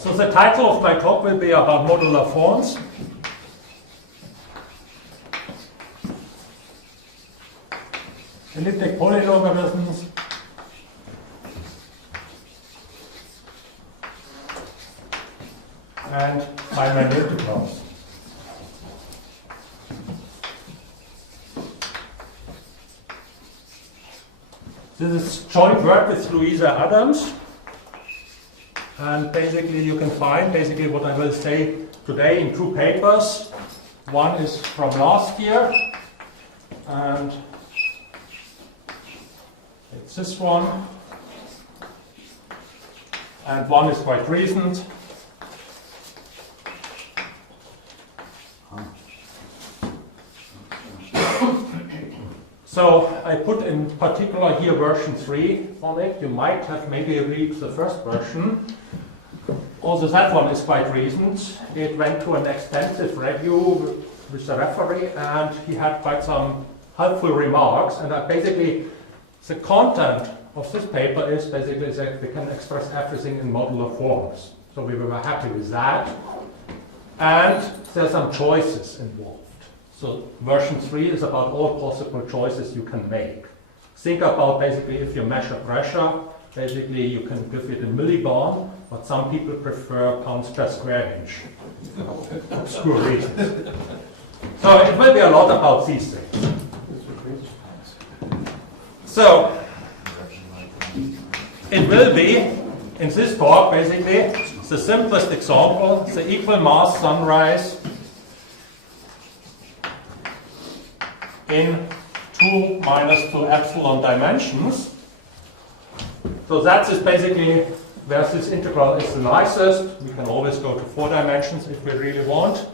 So the title of my talk will be about modular forms. Elliptic polylogarithms. And Feynman integrals. This is joint work with Louisa Adams. And basically you can find basically what I will say today in two papers. One is from last year, and it's this one. And one is quite recent. So I put in particular here version 3 on it. You might have maybe read the first version. Also that one is quite recent. It went to an extensive review with the referee, and he had quite some helpful remarks. And basically the content of this paper is basically that we can express everything in modular forms. So we were happy with that. And there's some choices involved. So version 3 is about all possible choices you can make. Think about basically if you measure pressure, basically you can give it in millibar, but some people prefer pounds per square inch. Obscure reasons. So it will be a lot about these things. So it will be, in this talk basically, the simplest example, the equal mass sunrise in 2 minus 2 epsilon dimensions. So that is basically where this integral is the nicest. We can always go to 4 dimensions if we really want.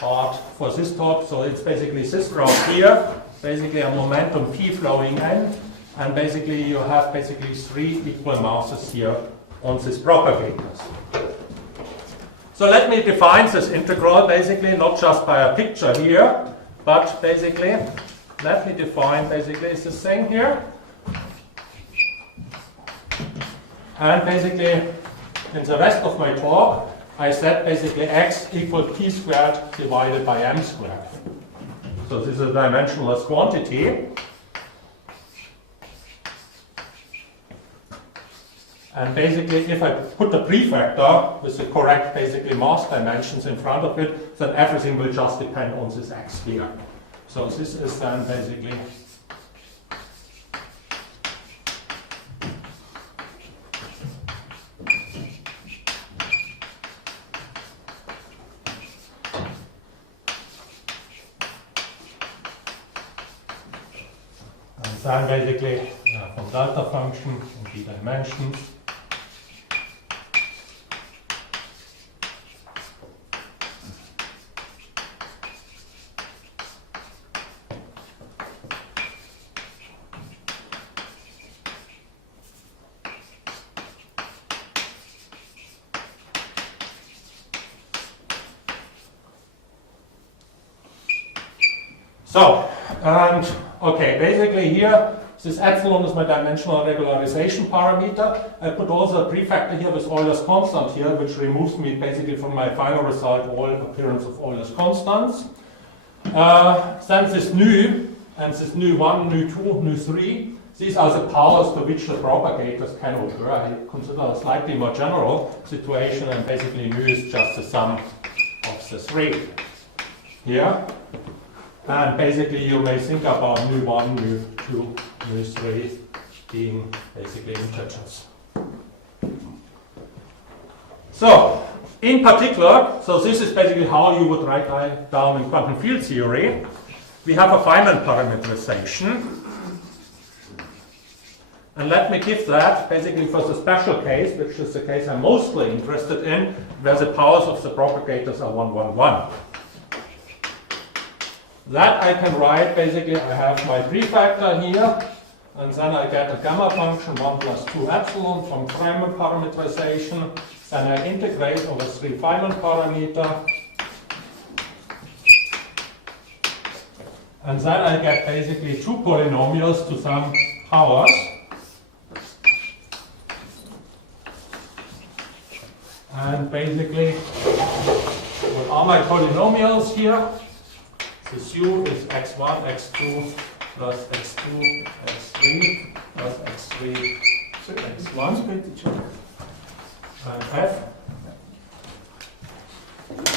But for this talk, so it's basically this graph here, basically a momentum p flowing in, and basically you have basically 3 equal masses here on these propagators. So let me define this integral basically not just by a picture here, but basically let me define basically this thing here. And basically in the rest of my talk I said basically x equal p squared divided by m squared. So this is a dimensionless quantity. And basically if I put the prefactor with the correct basically mass dimensions in front of it, then everything will just depend on this x here. So this is then basically and then basically from delta function in d dimensions. So, and okay, basically here, this epsilon is my dimensional regularization parameter. I put also a prefactor here with Euler's constant here, which removes me basically from my final result all appearance of Euler's constants. Then this nu, and this nu1, nu2, nu3, these are the powers to which the propagators can occur. I consider a slightly more general situation, and basically nu is just the sum of the 3 here. And basically you may think about nu1, nu2, nu3 being basically integers. So, in particular, so this is basically how you would write down in quantum field theory. We have a Feynman parameterization. And let me give that basically for the special case, which is the case I'm mostly interested in, where the powers of the propagators are 1, 1, 1. That I can write, basically I have my prefactor here, and then I get a gamma function 1 plus 2 epsilon from Feynman parameterization. Then I integrate over 3 Feynman parameter. And then I get basically 2 polynomials to some powers. And basically, what are my polynomials here? This u is x1, x2 plus x2, x3 plus x3, x1. And f.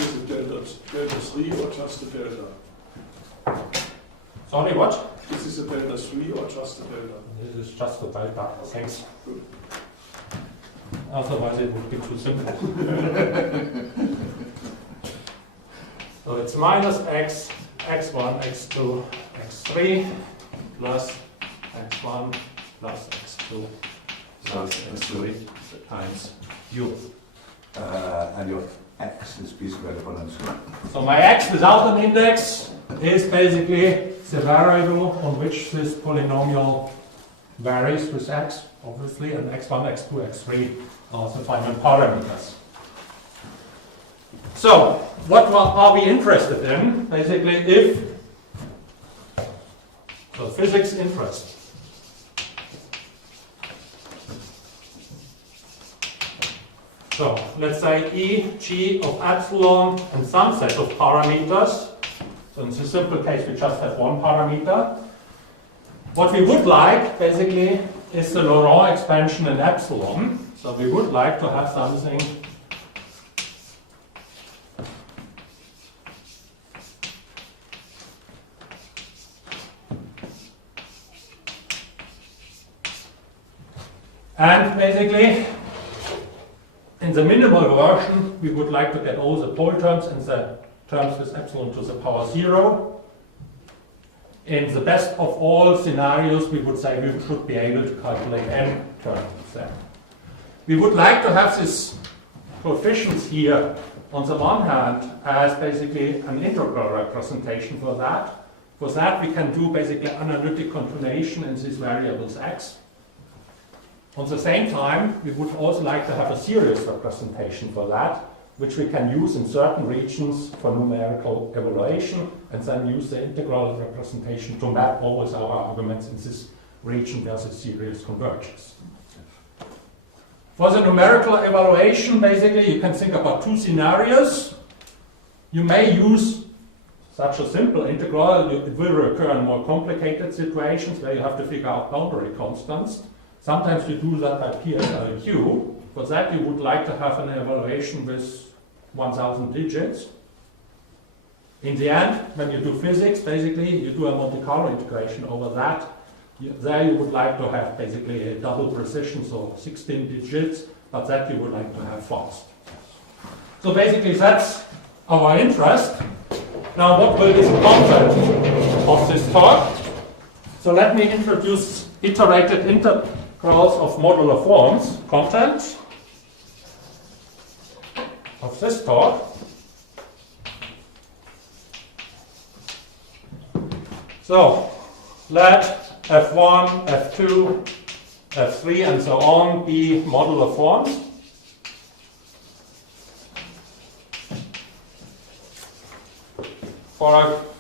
Is it delta 3 or just the delta? Sorry, what? Is this a delta 3 or just the delta? This is just the delta. Thanks. Otherwise it would be too simple. So it's minus x, x1, x2, x3 plus x1 plus x2 plus x3 times u. And your x is p squared upon n squared. So my x without an index is basically the variable on which this polynomial varies with x, obviously, and x1, x2, x3 are the Feynman parameters. So, what are we interested in? Basically, if the physics interest. So, let's say E, G of epsilon and some set of parameters. So in this simple case, we just have one parameter. What we would like, basically, is the Laurent expansion in epsilon. So we would like to have something and basically, in the minimal version, we would like to get all the pole terms and the terms with epsilon to the power 0. In the best of all scenarios, we would say we should be able to calculate n terms there. We would like to have these coefficients here, on the one hand, as basically an integral representation for that. For that, we can do basically analytic continuation in these variables x. On the same time, we would also like to have a series representation for that, which we can use in certain regions for numerical evaluation, and then use the integral representation to map always our arguments in this region where the series converges. For the numerical evaluation, basically, you can think about two scenarios. You may use such a simple integral. It will recur in more complicated situations where you have to figure out boundary constants. Sometimes you do that by PSLQ. For that, you would like to have an evaluation with 1000 digits. In the end, when you do physics, basically, you do a Monte Carlo integration over that. There you would like to have basically a double precision, so 16 digits, but that you would like to have fast. So basically, that's our interest. Now, what will be the content of this talk? So let me introduce iterated integrals of modular forms. Content of this talk. So let F1, F2, F3 and so on be modular forms.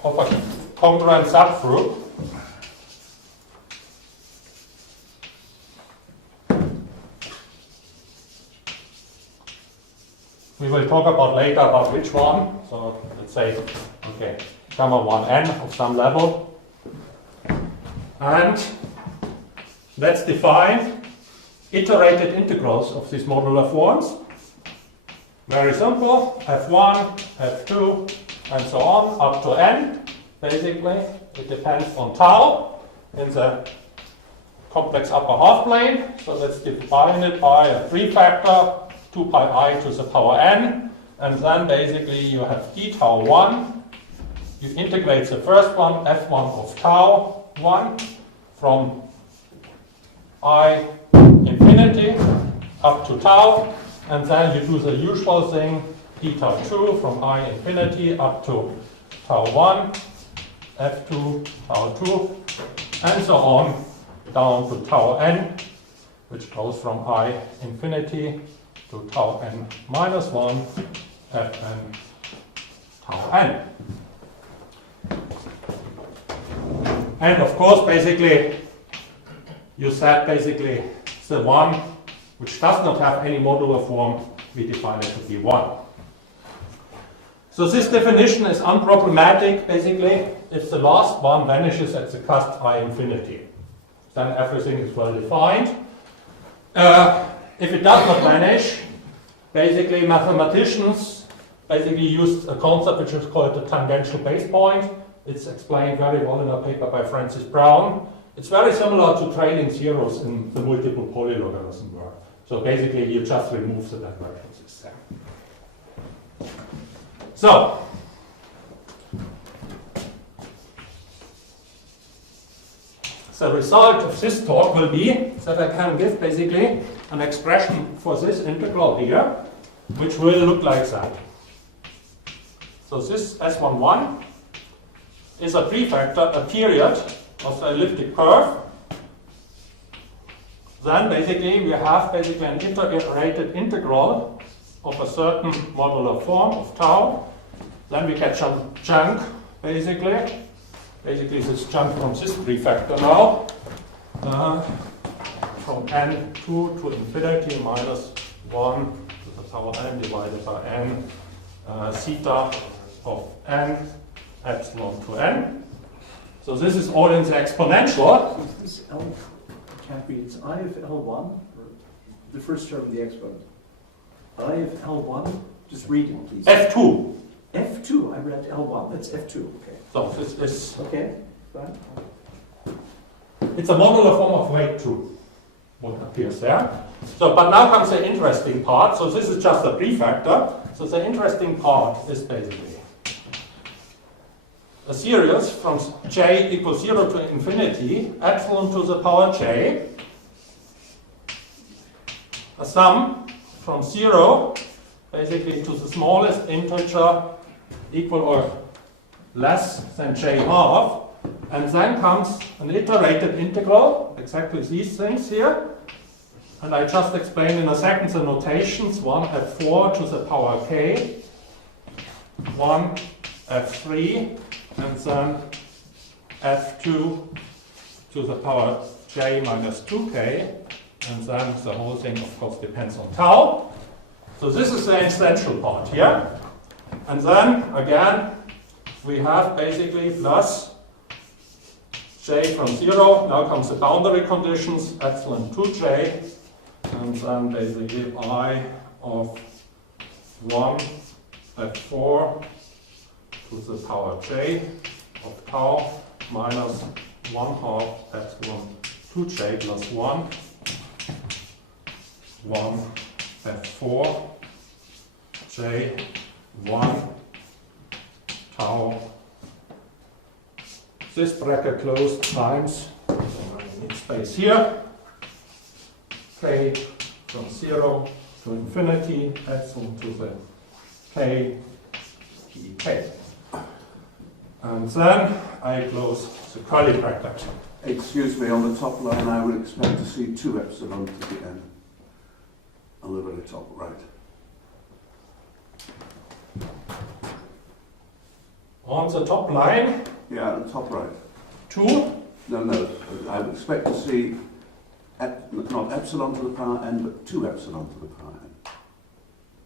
Of a congruent subgroup. We will talk about later about which one. So let's say, okay, gamma 1n of some level. And let's define iterated integrals of these modular forms. Very simple, F1, F2, and so on, up to n. Basically, it depends on tau in the complex upper half plane. So let's define it by a 3-factor, 2 pi I to the power n. And then basically you have d tau 1. You integrate the first one, f1 of tau 1, from I infinity up to tau. And then you do the usual thing, d tau 2 from I infinity up to tau 1, f2, tau 2, and so on down to tau n, which goes from I infinity to tau n minus 1, fn tau n. And of course, basically, you said basically the one which does not have any modular form we define it to be 1. So this definition is unproblematic, basically, if the last one vanishes at the cusp I infinity. Then everything is well defined. If it does not vanish, basically mathematicians basically used a concept which is called the tangential base point. It's explained very well in a paper by Francis Brown. It's very similar to trailing zeros in the multiple polylogarism work. So basically you just remove the divergences there. So, the result of this talk will be that I can give basically an expression for this integral here, which will look like that. So this S11 is a prefactor, a period of the elliptic curve. Then basically we have basically an iterated integral of a certain modular form of tau. Then we get some chunk basically this chunk from this prefactor now, from n2 to infinity minus 1 to the power n divided by n theta of n epsilon to n. So this is all in the exponential. Is this L, I can't read, it's I of L1, or the first term of the exponent? I of L1, just read it please. F2. F2, I read L1, that's F2, okay. So this is, Okay, fine. it's a modular form of weight 2, what appears there. So, but now comes the interesting part. So this is just a prefactor. So the interesting part is basically a series from j equals 0 to infinity, epsilon to the power j, a sum from 0 basically to the smallest integer equal or less than j half, and then comes an iterated integral, exactly these things here, and I just explain in a second the notations, 1 f4 to the power k, 1 f3, and then f2 to the power j minus 2k, and then the whole thing of course depends on tau. So this is the essential part here. And then again we have basically plus j from 0. Now comes the boundary conditions, epsilon 2j, and then basically I of 1 f4 to the power j of tau minus 1/2 epsilon 2j plus 1 f4 j 1 tau, this bracket closed times, I need space here, k from 0 to infinity, epsilon to the k, k. And then I close the curly bracket. Excuse me, on the top line I would expect to see 2 epsilon to the n. On the very top right. On the top line, Yeah, on the top right. 2. No, I would expect to see not epsilon to the power n, but 2 epsilon to the power n.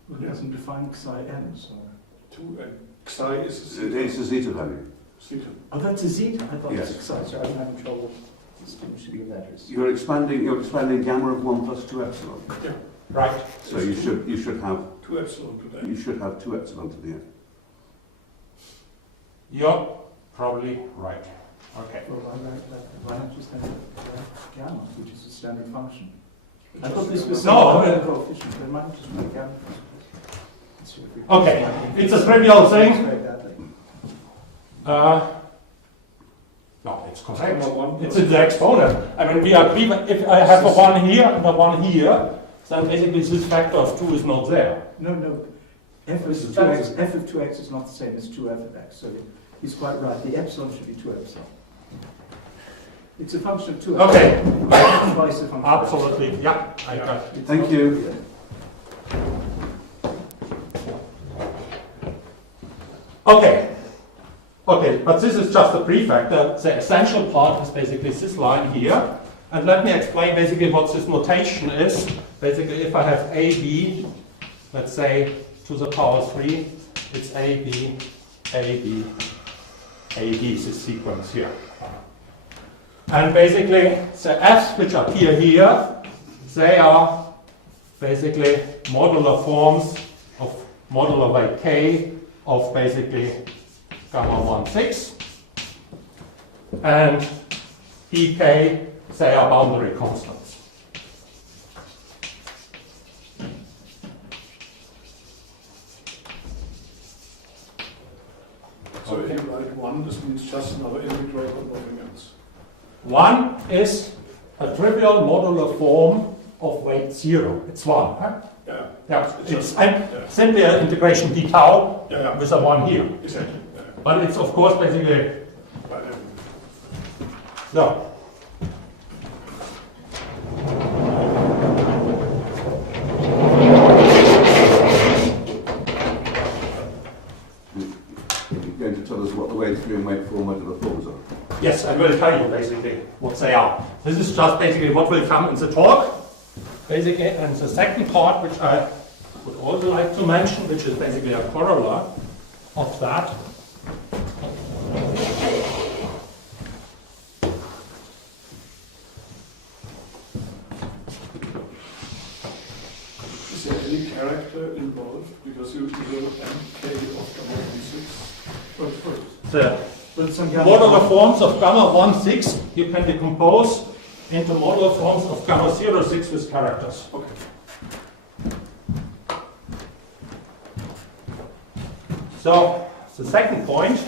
Well, it doesn't define psi n, so. 2 and psi is It's a zeta value. zeta. Oh, that's a zeta, I thought it Yes. was psi, so I'm having trouble distinguishing letters. You're expanding gamma of 1 plus 2 epsilon. Yeah, Right. So you should have 2 epsilon to the you should have 2 epsilon to the n. You're probably right. Okay. Well, why not just have gamma, which is a standard function? I thought this was No, a coefficient, but it might just be gamma. Let's see if we can- Okay, it's a trivial thing. Very badly. No, it's correct. It's in the exponent. I mean, we agree that if I have a 1 here and a 1 here, then basically this factor of 2 is not there. No. F of 2x is not the same as 2f of x, so he's quite right. The epsilon should be 2 epsilon. It's a function of 2 Okay. epsilon. Twice the function of Absolutely. Yeah, I got it. It's Thank not- you. Okay. Okay, but this is just a prefactor. The essential part is basically this line here. And let me explain basically what this notation is. Basically, if I have A, B, let's say, to the power 3, it's A, B, A, B, A, B, this sequence here. And basically, the F's which appear here, they are basically modular forms of modular weight K of basically gamma 1,6. And EK, they are boundary constants. So if you write 1, this means just another integral and nothing else. 1 is a trivial modular form of weight 0. It's 1. Huh? Yeah. Yeah, It's it's just- simply an integration d tau Yeah. with a 1 here. Exactly. Yeah. But it's of course basically, But, no. You're going to tell us what the weight 3 and weight 4 modular forms are. Yes, I will tell you basically what they are. This is just basically what will come in the talk. Basically, and the second part, which I would also like to mention, which is basically a corollary of that. is there any character involved? Because you will MK of gamma 1,6. The But some gamma modular forms of gamma 1,6 you can decompose into modular forms of gamma 0,6 with characters. Okay. So the second point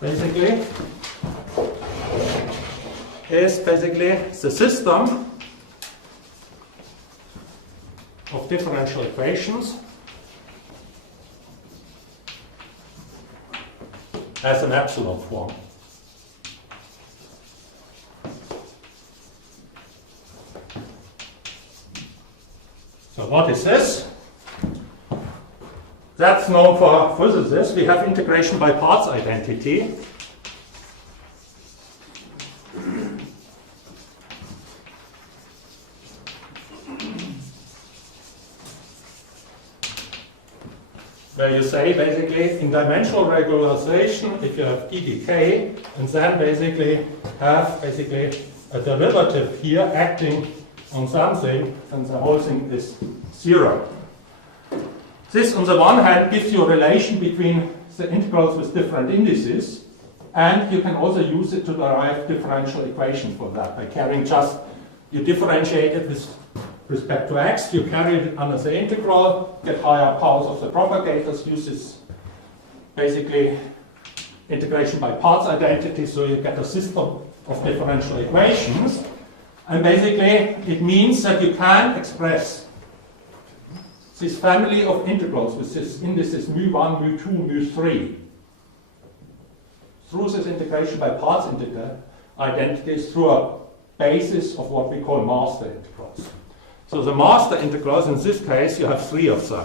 basically is basically the system of differential equations as an epsilon form. So what is this? That's known for physicists. We have integration by parts identity. Where you say basically in dimensional regularization, if you have ddk, and then basically have basically a derivative here acting on something, and the whole thing is 0. This, on the one hand, gives you a relation between the integrals with different indices, and you can also use it to derive differential equation for that by carrying just, you differentiate it with respect to x, you carry it under the integral, get higher powers of the propagators, use this basically integration by parts identity, so you get a system of differential equations. And basically, it means that you can express this family of integrals with this indices mu1, mu2, mu3 through this integration by parts identities through a basis of what we call master integrals. So the master integrals, in this case, you have 3 of them.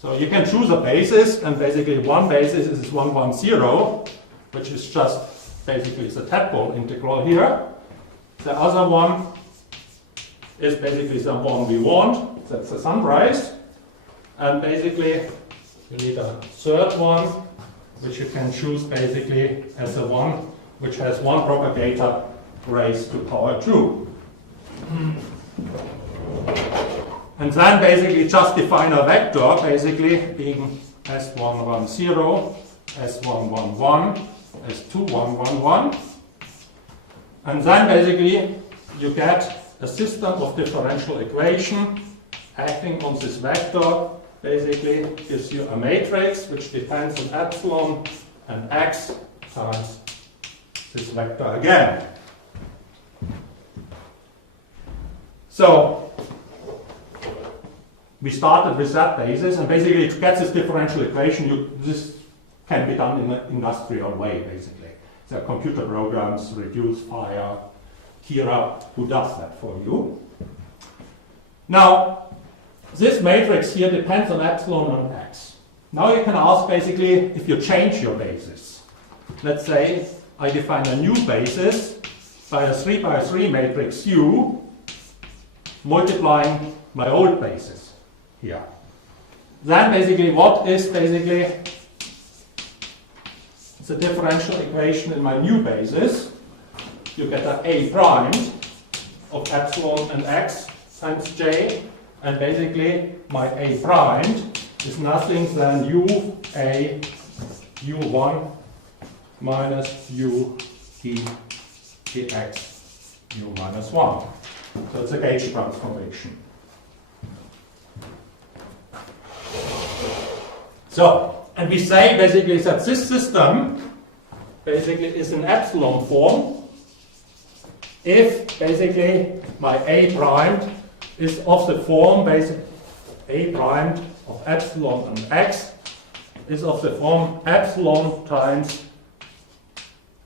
So you can choose a basis, and basically one basis is 1, 1, 0, which is just basically the tadpole integral here. The other one is basically the one we want, that's the sunrise. And basically you need a third one, which you can choose basically as the one which has one propagator raised to power 2. And then basically just define a vector, basically being S110, S111, S2111. And then basically you get a system of differential equation acting on this vector, basically gives you a matrix which depends on epsilon and x times this vector again. So we started with that basis, and basically to get this differential equation, this can be done in an industrial way, basically. There are computer programs, Reduce, Fire, Kira, who does that for you. Now, this matrix here depends on epsilon and x. Now you can ask basically if you change your basis. Let's say I define a new basis by a 3 by 3 matrix U, multiplying my old basis here. Then basically what is basically the differential equation in my new basis? You get an a primed of epsilon and x times j, and basically my a primed is nothing than u a u1 minus u e dx u minus 1. So it's a gauge transformation. So, and we say basically that this system basically is an epsilon form if basically my a primed is of the form basically a primed of epsilon and x is of the form epsilon times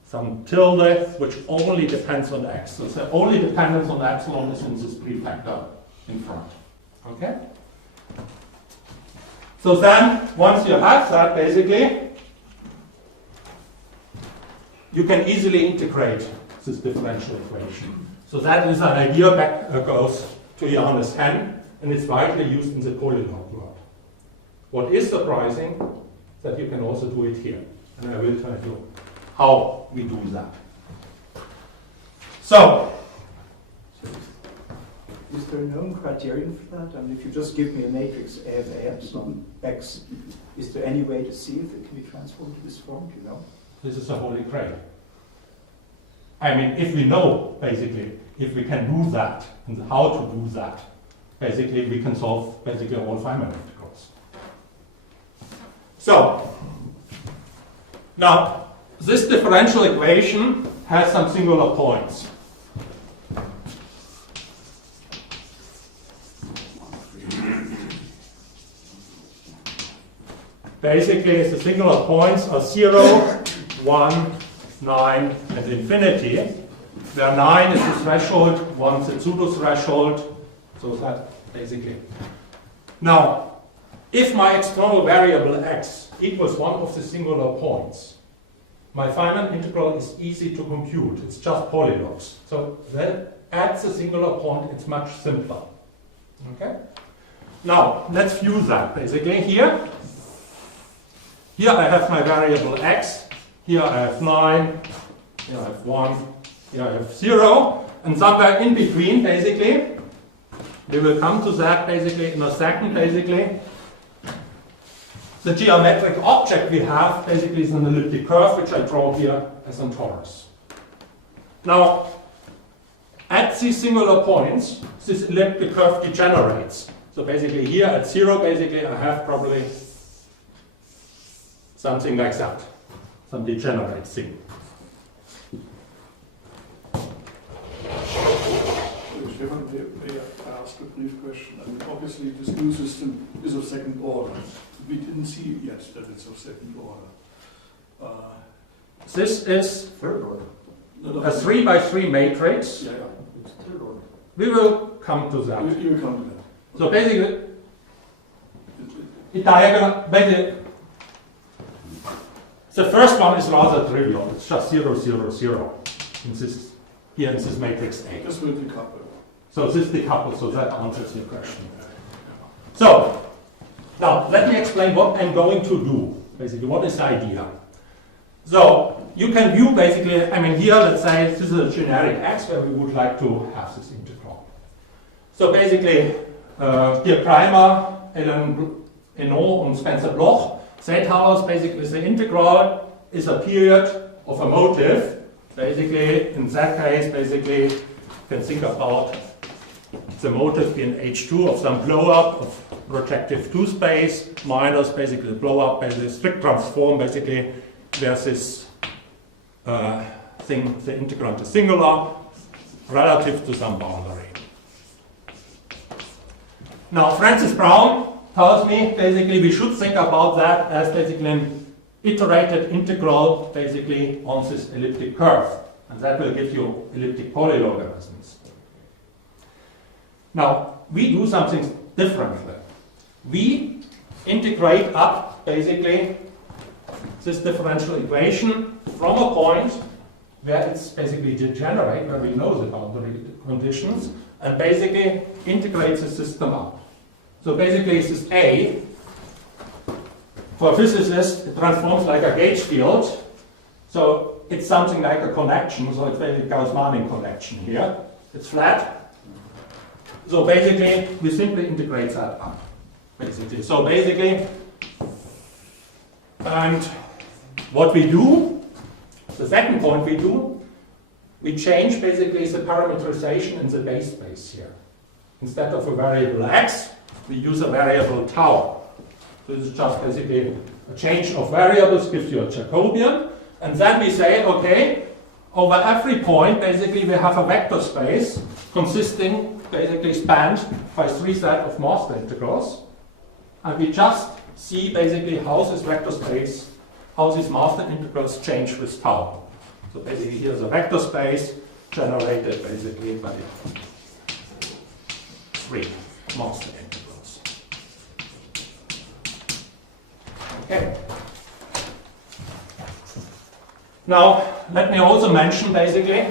some tilde, which only depends on x. So the only dependence on epsilon is in this prefactor in front. Okay? So then, once you have that, basically, you can easily integrate this differential equation. So that is an idea back goes to Johannes Henn, and it's widely used in the polylog world. What is surprising, that you can also do it here. And I will tell you how we do that. So, is there a known criterion for that? I mean, if you just give me a matrix A of A epsilon x, is there any way to see if it can be transformed to this form? Do you know? this is a holy grail. I mean, if we know, basically, if we can do that, and how to do that, basically, we can solve basically all Feynman integrals. So, now, this differential equation has some singular points. Basically, the singular points are 0, 1, 9, and infinity, where 9 is the threshold, 1 is the pseudo-threshold, so that basically. Now, if my external variable x equals one of the singular points, my Feynman integral is easy to compute. It's just polylogs. So then at the singular point, it's much simpler. Okay? Now, let's view that basically here. Here I have my variable x. Here I have 9. Here I have 1. Here I have 0. And somewhere in between, basically, we will come to that basically in a second, basically. The geometric object we have basically is an elliptic curve, which I draw here as a torus. Now, at these singular points, this elliptic curve degenerates. So basically here at 0, basically I have probably something like that, some degenerate thing. Stefan, may I ask a brief question? I mean, obviously, this new system is of second order. We didn't see yet that it's of second order. This is Third order. a 3 by 3 matrix. Yeah, yeah. It's third order. We will come to that. You will come to that. So basically, it diagonal, basically, the first one is rather trivial. It's just 0, 0, 0 in this, here in this matrix A. This will decouple. So this decouples, so that answers your question. So, now let me explain what I'm going to do. Basically, what is the idea? So, you can view basically, I mean here, let's say this is a generic x where we would like to have this integral. So basically, here Primer, Ellen Henault, and Spencer Bloch, they tell us basically the integral is a period of a motive. Basically, in that case, basically, you can think about the motive in H2 of some blow-up of projective 2 space minus basically the blow-up by the strict transform, basically, where this thing, the integrand is singular, relative to some boundary. Now, Francis Brown tells me basically we should think about that as basically an iterated integral basically on this elliptic curve, and that will give you elliptic polylogarithms. Now, we do something differently. We integrate up basically this differential equation from a point where it's basically degenerate, where we know the boundary conditions, and basically integrates the system out. So basically this is A. For physicists, it transforms like a gauge field. So it's something like a connection, so it's basically a Gauss-Martin connection here. It's flat. So basically, we simply integrate that up. Basically. So basically, and what we do, the second point we do, we change basically the parameterization in the base space here. Instead of a variable x, we use a variable tau. So this is just basically a change of variables gives you a Jacobian. And then we say, okay, over every point, basically we have a vector space consisting, basically spanned by 3 sets of master integrals. And we just see basically how this vector space, how these master integrals change with tau. So basically here's a vector space generated basically by 3 master integrals. Okay. Now, let me also mention basically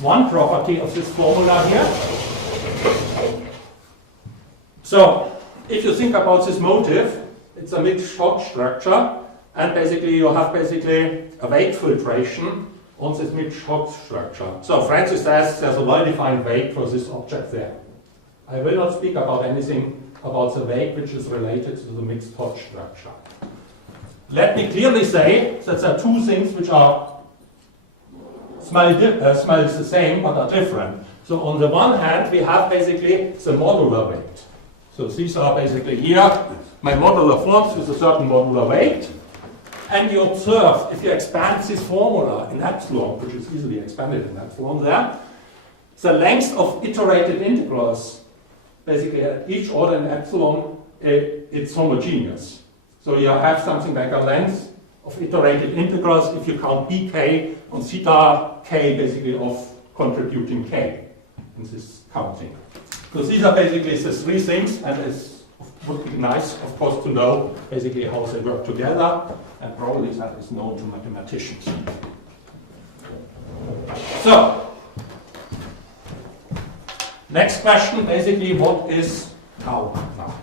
one property of this formula here. So, if you think about this motif, it's a mixed Hodge structure, and basically you have basically a wake filtration on this mixed Hodge structure. So Francis says there's a well-defined wake for this object there. I will not speak about anything about the wake which is related to the mixed Hodge structure. Let me clearly say that there are two things which are smell the same but are different. So on the one hand we have basically the modular weight. So these are basically here my modular forms with a certain modular weight. And you observe, if you expand this formula in epsilon, which is easily expanded in epsilon there, the length of iterated integrals, basically at each order in epsilon, it's homogeneous. So you have something like a length of iterated integrals if you count bk on theta k basically of contributing k in this counting. So these are basically the 3 things, and it would be nice, of course, to know basically how they work together, and probably that is known to mathematicians. So, next question, basically, what is tau now?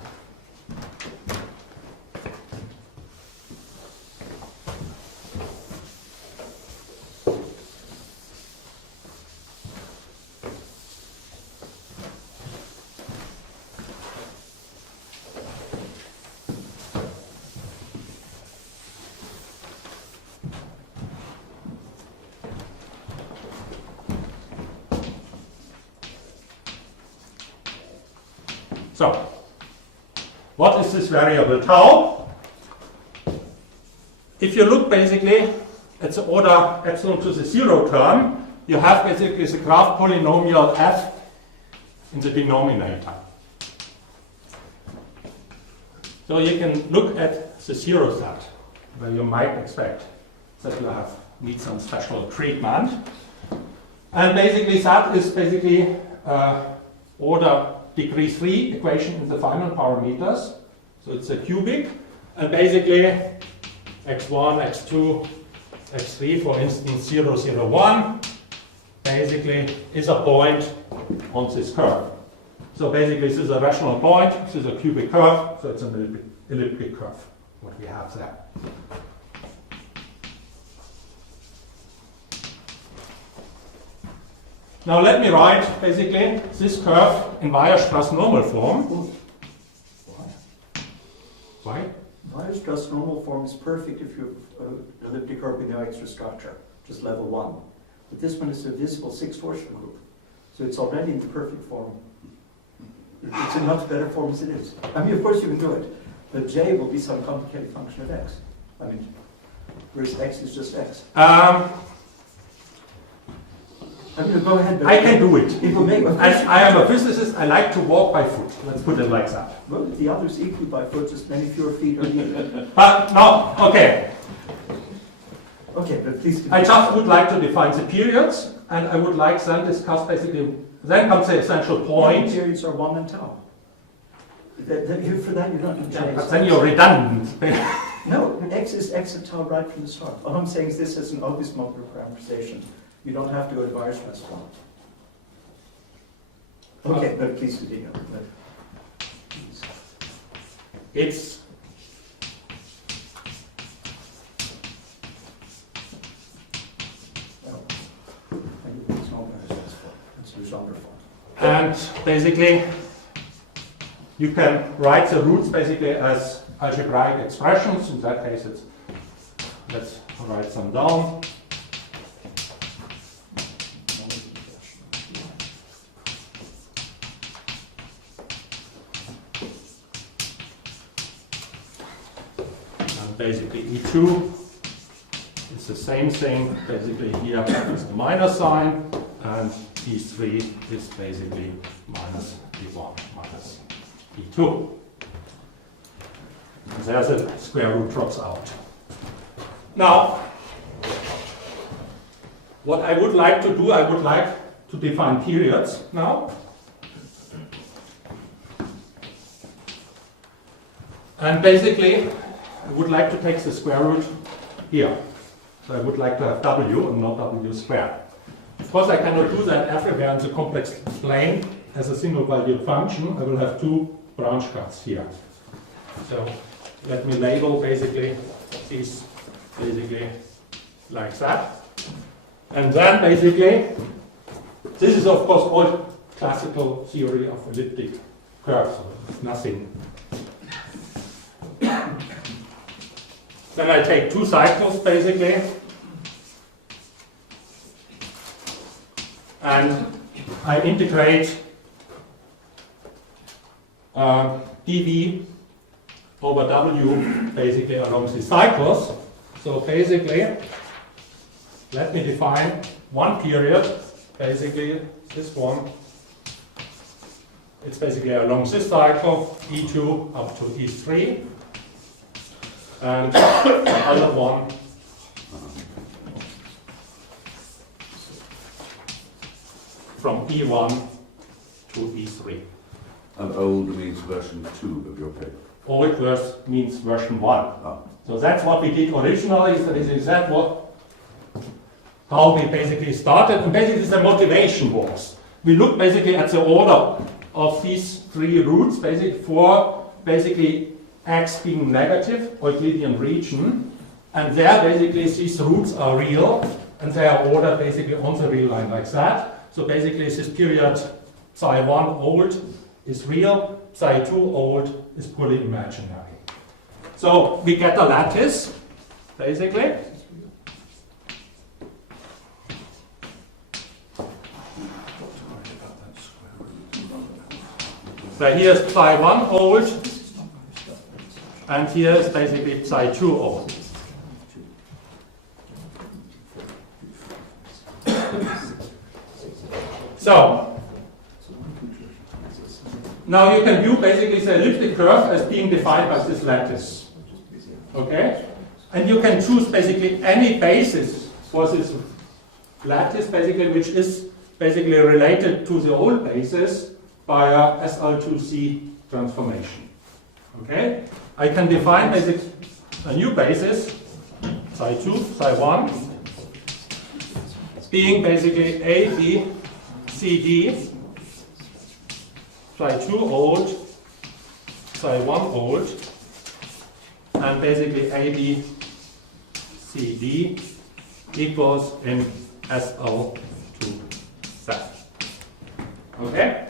So, what is this variable tau? If you look basically at the order epsilon to the 0 term, you have basically the graph polynomial f in the denominator. So you can look at the 0 set, where you might expect that you need some special treatment. And basically that is basically order degree 3 equation in the Feynman parameters. So it's a cubic, and basically x1, x2, x3, for instance 0, 0, 1, basically is a point on this curve. So basically this is a rational point, this is a cubic curve, so it's an elliptic curve, what we have there. Now let me write basically this curve in Weierstrass normal form. Why? Weierstrass normal form is perfect if you have an elliptic curve with no extra structure, just level 1. But this one is a visible 6-torsion group, so it's already in the perfect form. It's in much better form as it is. I mean, of course you can do it, but j will be some complicated function of x. I mean, whereas x is just x. I mean, go ahead. I can do it. I am a physicist, I like to walk by foot. Let's put it like that. Well, the others equal by foot, just many fewer feet are needed. But no, okay. Okay, but please. I just would like to define the periods, and I would like then discuss basically, then comes the essential point. The periods are 1 and tau. For that you're not going to change. But then you're redundant. No, x is x of tau right from the start. All I'm saying is this is an obvious modular parameterization. You don't have to go to Weierstrass form. Okay, but please continue. It's and basically you can write the roots basically as algebraic expressions. In that case, let's write some down. And basically E2 is the same thing. Basically here is the minus sign, and E3 is basically minus E1 minus E2. And there's a square root drops out. Now, what I would like to do, I would like to define periods now. And basically, I would like to take the square root here. So I would like to have W and not W squared. Of course, I cannot do that everywhere in the complex plane as a single valued function. I will have two branch cuts here. So let me label basically these basically like that. And then basically, this is of course all classical theory of elliptic curves, so nothing. Then I take two cycles basically, and I integrate dv over w basically along the cycles. So basically, let me define one period, basically this one. It's basically along this cycle, E2 up to E3. And the other one from E1 to E3. And old means version 2 of your paper. Old means version 1. Ah. So that's what we did originally, so this is that how we basically started, and basically the motivation was. We looked basically at the order of these three roots, basically for basically x being negative, Euclidean region, and there basically these roots are real, and they are ordered basically on the real line like that. So basically this period psi1 old is real, psi2 old is purely imaginary. So we get a lattice, basically. So here's psi1 old, and here is basically psi2 old. So, now you can view basically the elliptic curve as being defined by this lattice. Okay? And you can choose basically any basis for this lattice, basically, which is basically related to the old basis by a SL2C transformation. Okay? I can define basically a new basis, psi2, psi1, being basically A, B, C, D, psi2 old, psi1 old, and basically A, B, C, D equals in SL2Z. Okay?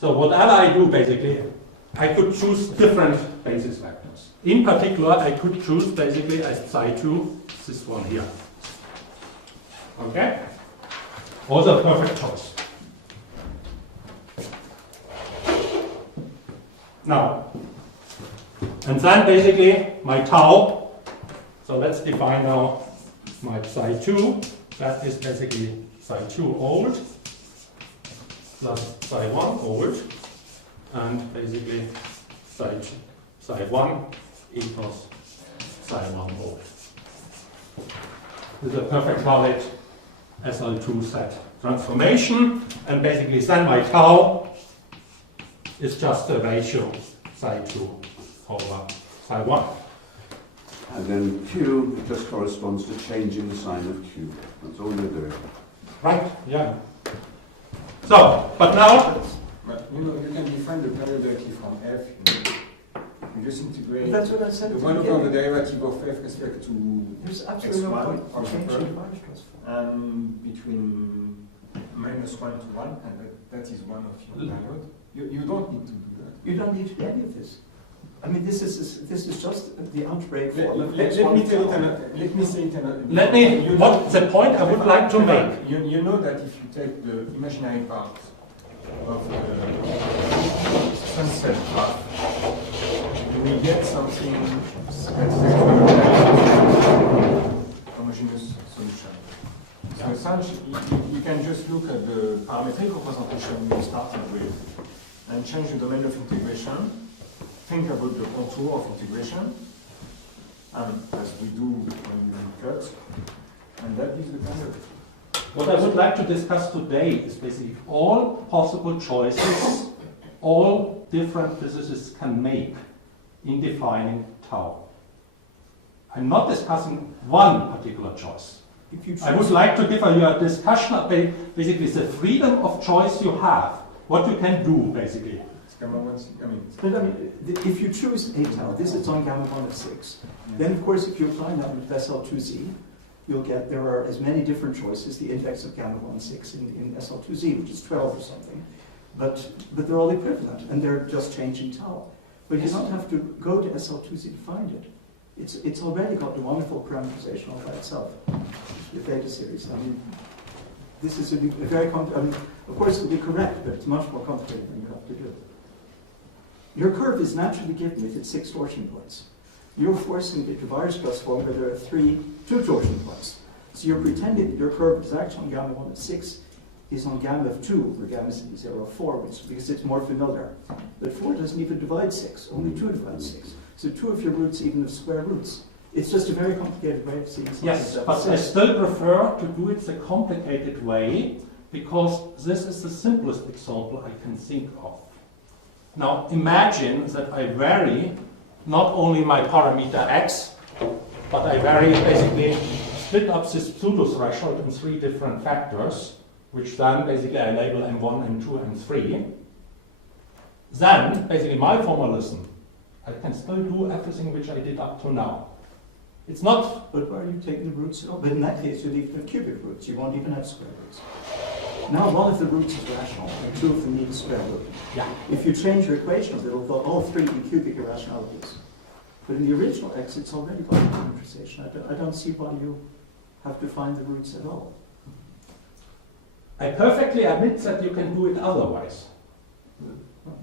So whatever I do basically, I could choose different basis vectors. In particular, I could choose basically as psi2, this one here. Okay? Also a perfect choice. Now, and then basically my tau, so let's define now my psi2, that is basically psi2 old plus psi1 old, and basically psi1 equals psi1 old. This is a perfect valid SL2Z transformation, and basically then my tau is just the ratio psi2 over psi1. And then Q just corresponds to changing the sign of Q. That's all you're doing. Right, yeah. So, but now, But, you can define the periodicity from f. You just integrate That's what I said. the at the 1 over beginning. the derivative of f respect to There's absolutely no x1 point or changing whatever. Weierstrass form. And between -1 to 1, and that is one of your diode. You don't need to do that. You don't need to do any of this. I mean, this is just the algebraic Let, form of let, x1 let me to tell it 1. another. Let me say it another. let me, what the point I would like to make. You know that if you take the imaginary part of the sunset graph, you will get something that's homogeneous solution. So essentially, you can just look at the parametric representation you started with and change the domain of integration. Think about the contour of integration, as we do when we cut, and that gives the periodicity. What I would like to discuss today is basically all possible choices all different physicists can make in defining tau. I'm not discussing one particular choice. If you I would like to give you a discussion of basically the freedom of choice you have, what you can do basically. But I mean, if you choose a tau, this is on gamma 1 of 6. Then, of course, if you apply that with SL2Z, you'll get there are as many different choices, the index of gamma 1 6 in SL2Z, which is 12 or something. But they're all equivalent, and they're just changing tau. But you don't have to go to SL2Z to find it. It's already got the wonderful parameterization all by itself, the theta series. I mean, this is a very complicated. I mean, of course, it'll be correct, but it's much more complicated than you have to do. Your curve is naturally given with its 6 torsion points. You're forcing it to Weierstrass form where there are 2 torsion points. So you're pretending that your curve is actually on gamma 1 of 6 is on gamma of 2, or gamma 0 of 4, because it's more familiar. But 4 doesn't even divide 6, only 2 divides 6. So 2 of your roots even have square roots. It's just a very complicated way of seeing something. Yes, but I still prefer to do it the complicated way because this is the simplest example I can think of. Now imagine that I vary not only my parameter x, but I vary basically split up this pseudo threshold in 3 different factors, which then basically I label M1, M2, M3. Then basically my formalism, I can still do everything which I did up to now. It's not. But where are you taking the roots? Oh, but in that case, you'll even have cubic roots. You won't even have square roots. Now, one of the roots is rational, and 2 of them need a square root. Yeah. If you change your equation, it'll go all 3 be cubic irrationalities. But in the original x, it's already got a parameterization. I don't see why you have to find the roots at all. I perfectly admit that you can do it otherwise.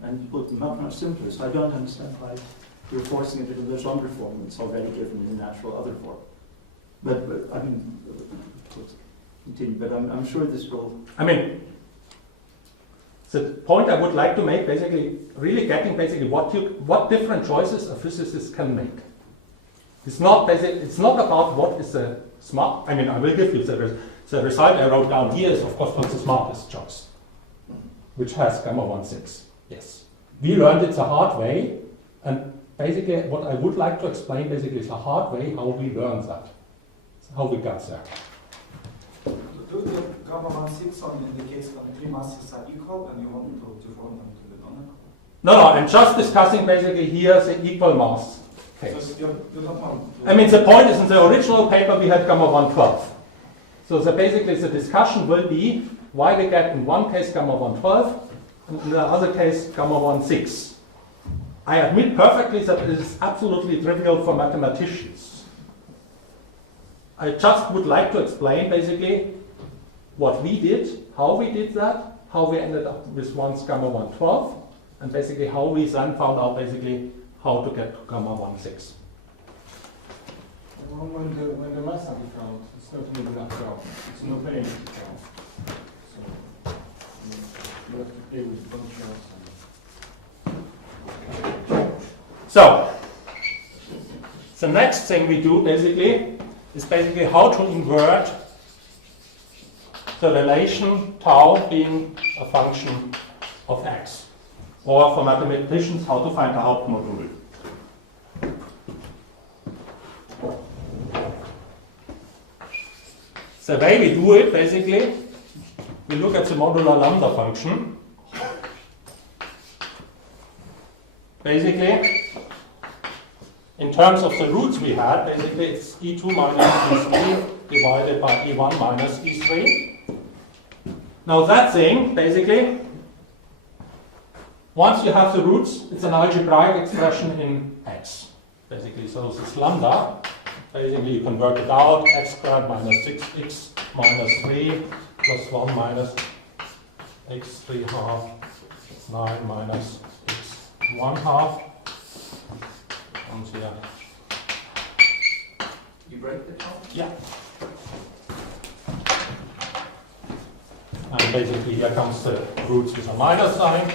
And you put them much more simpler, so I don't understand why you're forcing it into the longer form when it's already given in the natural other form. But I mean, continue, but I'm sure this will... I mean, the point I would like to make, basically, really getting basically what different choices a physicist can make. It's not about what is the smart. I mean, I will give you the result I wrote down here is of course what's the smartest choice, which has gamma 1 6. Yes, we learned it the hard way, and basically what I would like to explain basically is the hard way how we learned that, how we got there. Do the gamma 1 6 on in the case when the 3 masses are equal and you want to form them to the non-equal? No, I'm just discussing basically here the equal mass case. So you don't want to... I mean, the point is in the original paper we had gamma 1 12. So basically the discussion will be why we get in one case gamma 1 12 and in the other case gamma 1 6. I admit perfectly that it is absolutely trivial for mathematicians. I just would like to explain basically what we did, how we did that, how we ended up with one's gamma 1 12, and basically how we then found out basically how to get to gamma 1 6. When the mass are different, it's not an even term. It's no plane term. So you have to play with functions. So the next thing we do basically is basically how to invert the relation tau being a function of x. Or for mathematicians, how to find the Hauptmodul. The way we do it basically we look at the modular lambda function. Basically, in terms of the roots we had, basically it's E2 minus E3 divided by E1 minus E3. Now that thing, basically, once you have the roots, it's an algebraic expression in x. Basically, so this lambda, basically you can work it out, x squared minus 6x minus 3 plus 1 minus x3 half, 9 minus x1 half. And here. You break the top? Yeah. And basically here comes the roots with a minus sign.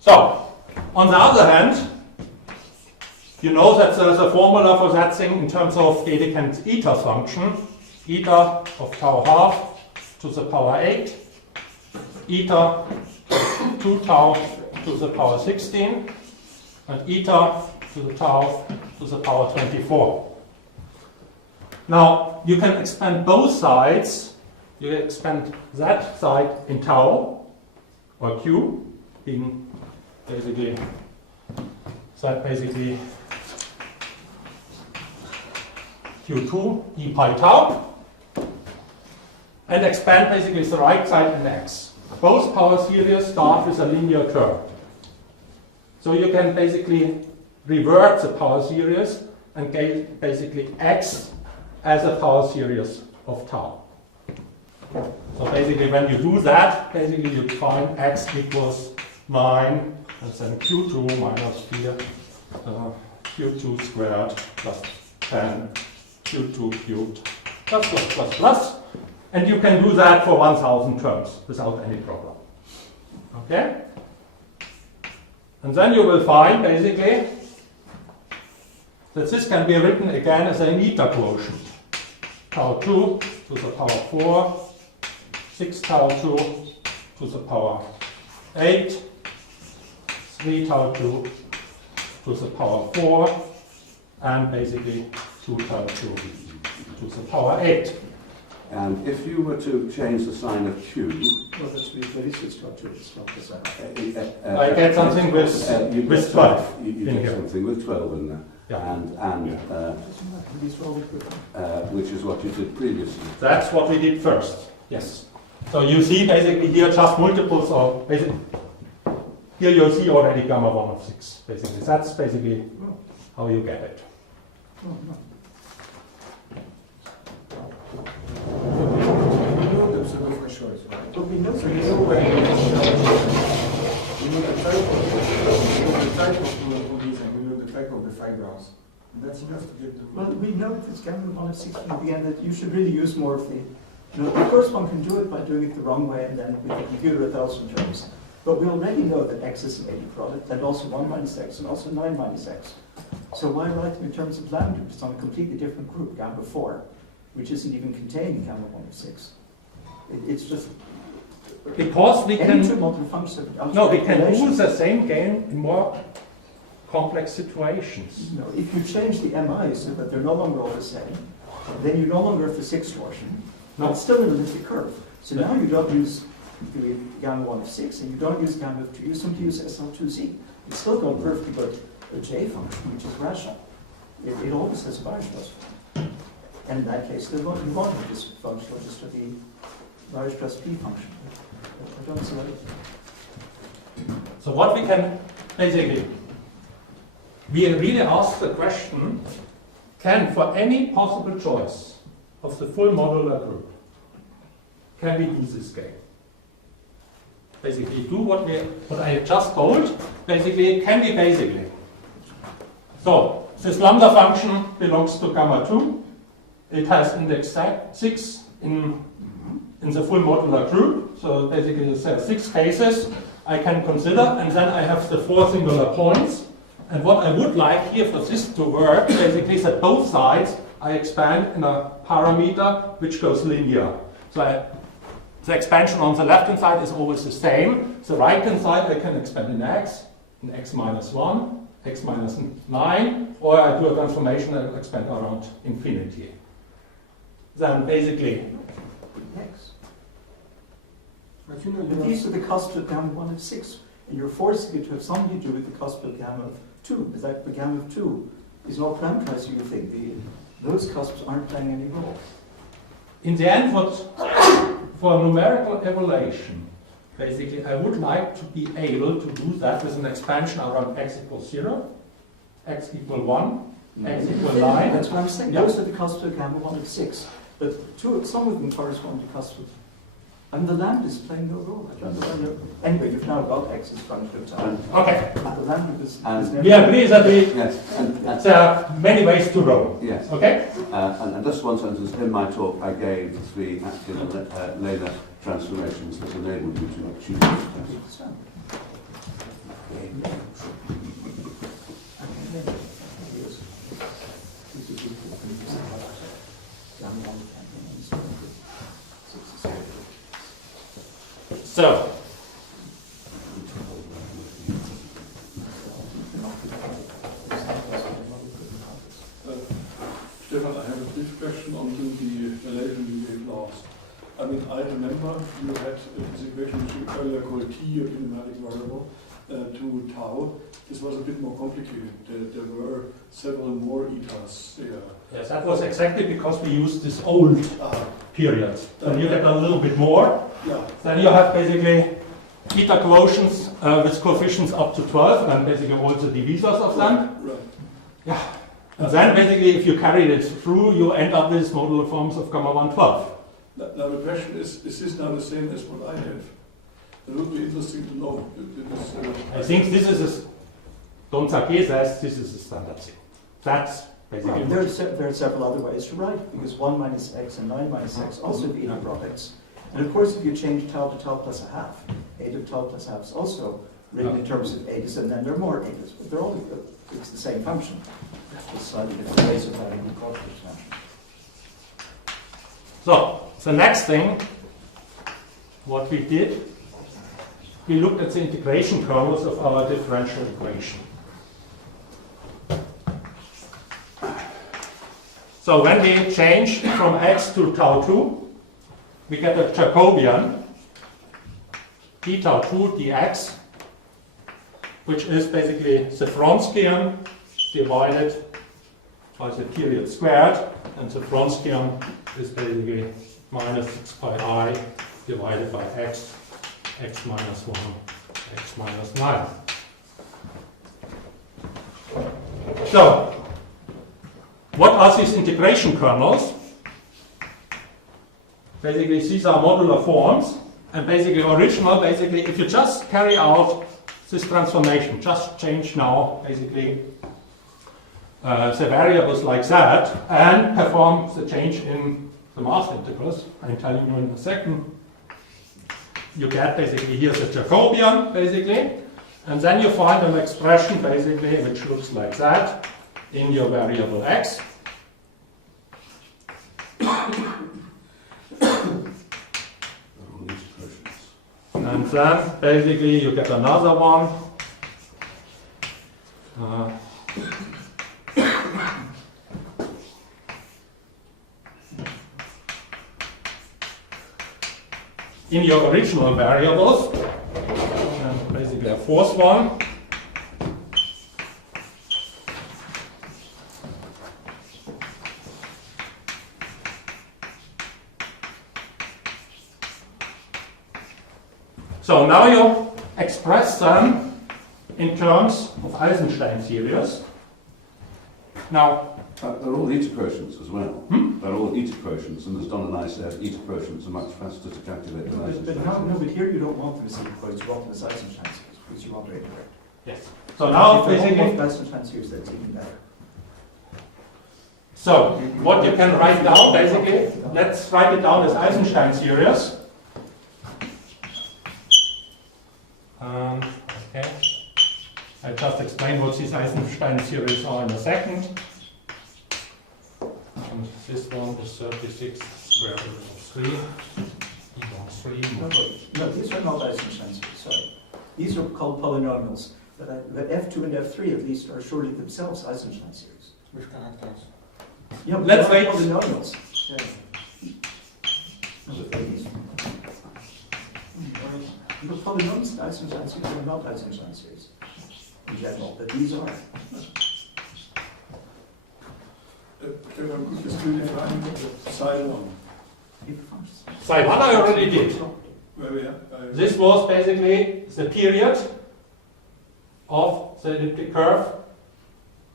So, on the other hand, you know that there's a formula for that thing in terms of Dedekind's eta function. Eta of tau half to the power 8. Eta 2 tau to the power 16. And eta to the tau to the power 24. Now, you can expand both sides. You expand that side in tau, or q, being basically, that basically q2 e pi tau, and expand basically the right side in x. Both power series start with a linear curve. So you can basically revert the power series and get basically x as a power series of tau. So basically when you do that, basically you find x equals 9 and then q2 minus 4 q2 squared plus 10 q2 cubed plus plus plus plus. And you can do that for 1000 terms without any problem. Okay? And then you will find basically that this can be written again as an eta quotient. Tau 2 to the power 4, 6 tau 2 to the power 8, 3 tau 2 to the power 4, and basically 2 tau 2 to the power 8. And if you were to change the sign of q, Well, that's really switched structure. It's not the same. I get something with 12. You in get here. something with 12 in there. Yeah. And These are all equivalent. which is what you did previously. That's what we did first. Yes. So you see basically here just multiples of basically here you'll see already gamma 1 of 6. Basically, that's basically how you get it. Oh, no. We know the pseudo thresholds, right? But we know So you know where you know the type of bodies and we know the type of the fibers. And that's enough to get the. Well, we know that it's gamma 1 of 6 from the end that you should really use more of the. You know, of course, one can do it by doing it the wrong way and then with the computer 1,000 terms. But we already know that x is an 80 product, and also 1 minus x, and also 9 minus x. So why write them in terms of lambda? It's on a completely different group, gamma 4, which isn't even contained gamma 1 of 6. It's just. Because we Any two can modular functions of no, we can do relations. the same game in more complex situations. No, if you change the MI so that they're no longer all the same, then you no longer have the 6 torsion. No. It's still an elliptic curve. So now you don't use the gamma 1 of 6, and you don't use gamma of 2, you simply use SL2Z. It's still going perfectly good a J function, which is rational. It always has a Weierstrass form. And in that case, you won't have this function, it'll just have the Weierstrass P function. I don't see what So what we can basically, we really ask the question, can for any possible choice of the full modular group, can we do this game? Basically do what I just told, basically can we basically. So this lambda function belongs to gamma 2. It has index 6 in the full modular group. So basically there are 6 cases I can consider, and then I have the 4 singular points. And what I would like here for this to work, basically is that both sides I expand in a parameter which goes linear. So the expansion on the left-hand side is always the same. The right-hand side I can expand in x minus 1, x minus 9, or I do a transformation and expand around infinity. then basically, X. But you know, But these are the cusps of gamma 1 and 6, and you're forcing it to have something to do with the cusp of gamma of 2. Is that the gamma of 2 is not parameterized, you think. Those cusps aren't playing any role. in the end, for numerical evaluation, basically, I would like to be able to do that with an expansion around x equals 0, x equal 1, x equal 9. That's what I'm saying. Yeah. Those are the cusps of gamma 1 and 6. But some of them correspond to cusps of. And the lambda is playing no role. I don't know. Anyway, you've now got x as function of time. Okay. And the lambda is never. We agree that Yes, there are many ways to roll. yes. Okay? And just one sentence, in my talk I gave 3 active and Layla transformations that enabled you to achieve this. So, Stefan, I have a brief question on the relation you gave last. I mean, I remember you had this equation which you earlier called T, a kinematic variable, to tau. This was a bit more complicated. There were several more etas there. yes, that was exactly because we used this old period. Then you get a little bit more. Yeah, Then you have basically eta quotients with coefficients up to 12 and basically all the divisors of them. right. And then basically if you carry it through, you end up with modular forms of gamma 1, 12. Now the question is this now the same as what I have? It would be interesting to know. I think this is, Don Sake says this is a standard thing. That's basically. There are several other ways to write, because 1 minus x and 9 minus x also have inner products. And of course, if you change tau to tau plus a half, a to tau plus a half is also written in terms of etas, and then there are more etas, but they're all, it's the same function. Just slightly different ways of having the coefficient function. So, the next thing, what we did, we looked at the integration kernels of our differential equation. So when we change from x to tau 2, we get a Jacobian d tau 2 dx, which is basically the Wronskian divided by the period squared, and the Wronskian is basically minus 6 pi I divided by x, x minus 1, x minus 9. So, what are these integration kernels? Basically, these are modular forms, and basically original, if you just carry out this transformation, just change now, basically, the variables like that, and perform the change in the mass integrals. I'm telling you in a second. You get basically here's a Jacobian, basically, and then you find an expression, basically, which looks like that in your variable x. And then basically you get another one. In your original variables, and basically a fourth one. So now you express them in terms of Eisenstein series. Now, they're all eta quotients as well. They're all eta quotients, and as Don and I said, eta quotients are much faster to calculate than Eisenstein. But here you don't want them as eta quotients, you want them as Eisenstein series, because you want to integrate. yes. So now If they're basically, all Eisenstein series, that's even better. so what you can write down basically, let's write it down as Eisenstein series. Okay. I'll just explain what these Eisenstein series are in a second. And this one is 36 square root of 3. No, these are not Eisenstein series, sorry. These are called polynomials, but F2 and F3 at least are surely themselves Eisenstein series. With characters. Yeah, but Let's they're wait. polynomials. Yeah. The polynomials in Eisenstein series are not Eisenstein series in general, but these are. Stefan, could you still define psi 1? Psi 1 I already did. Where we are? This was basically the period of the elliptic curve,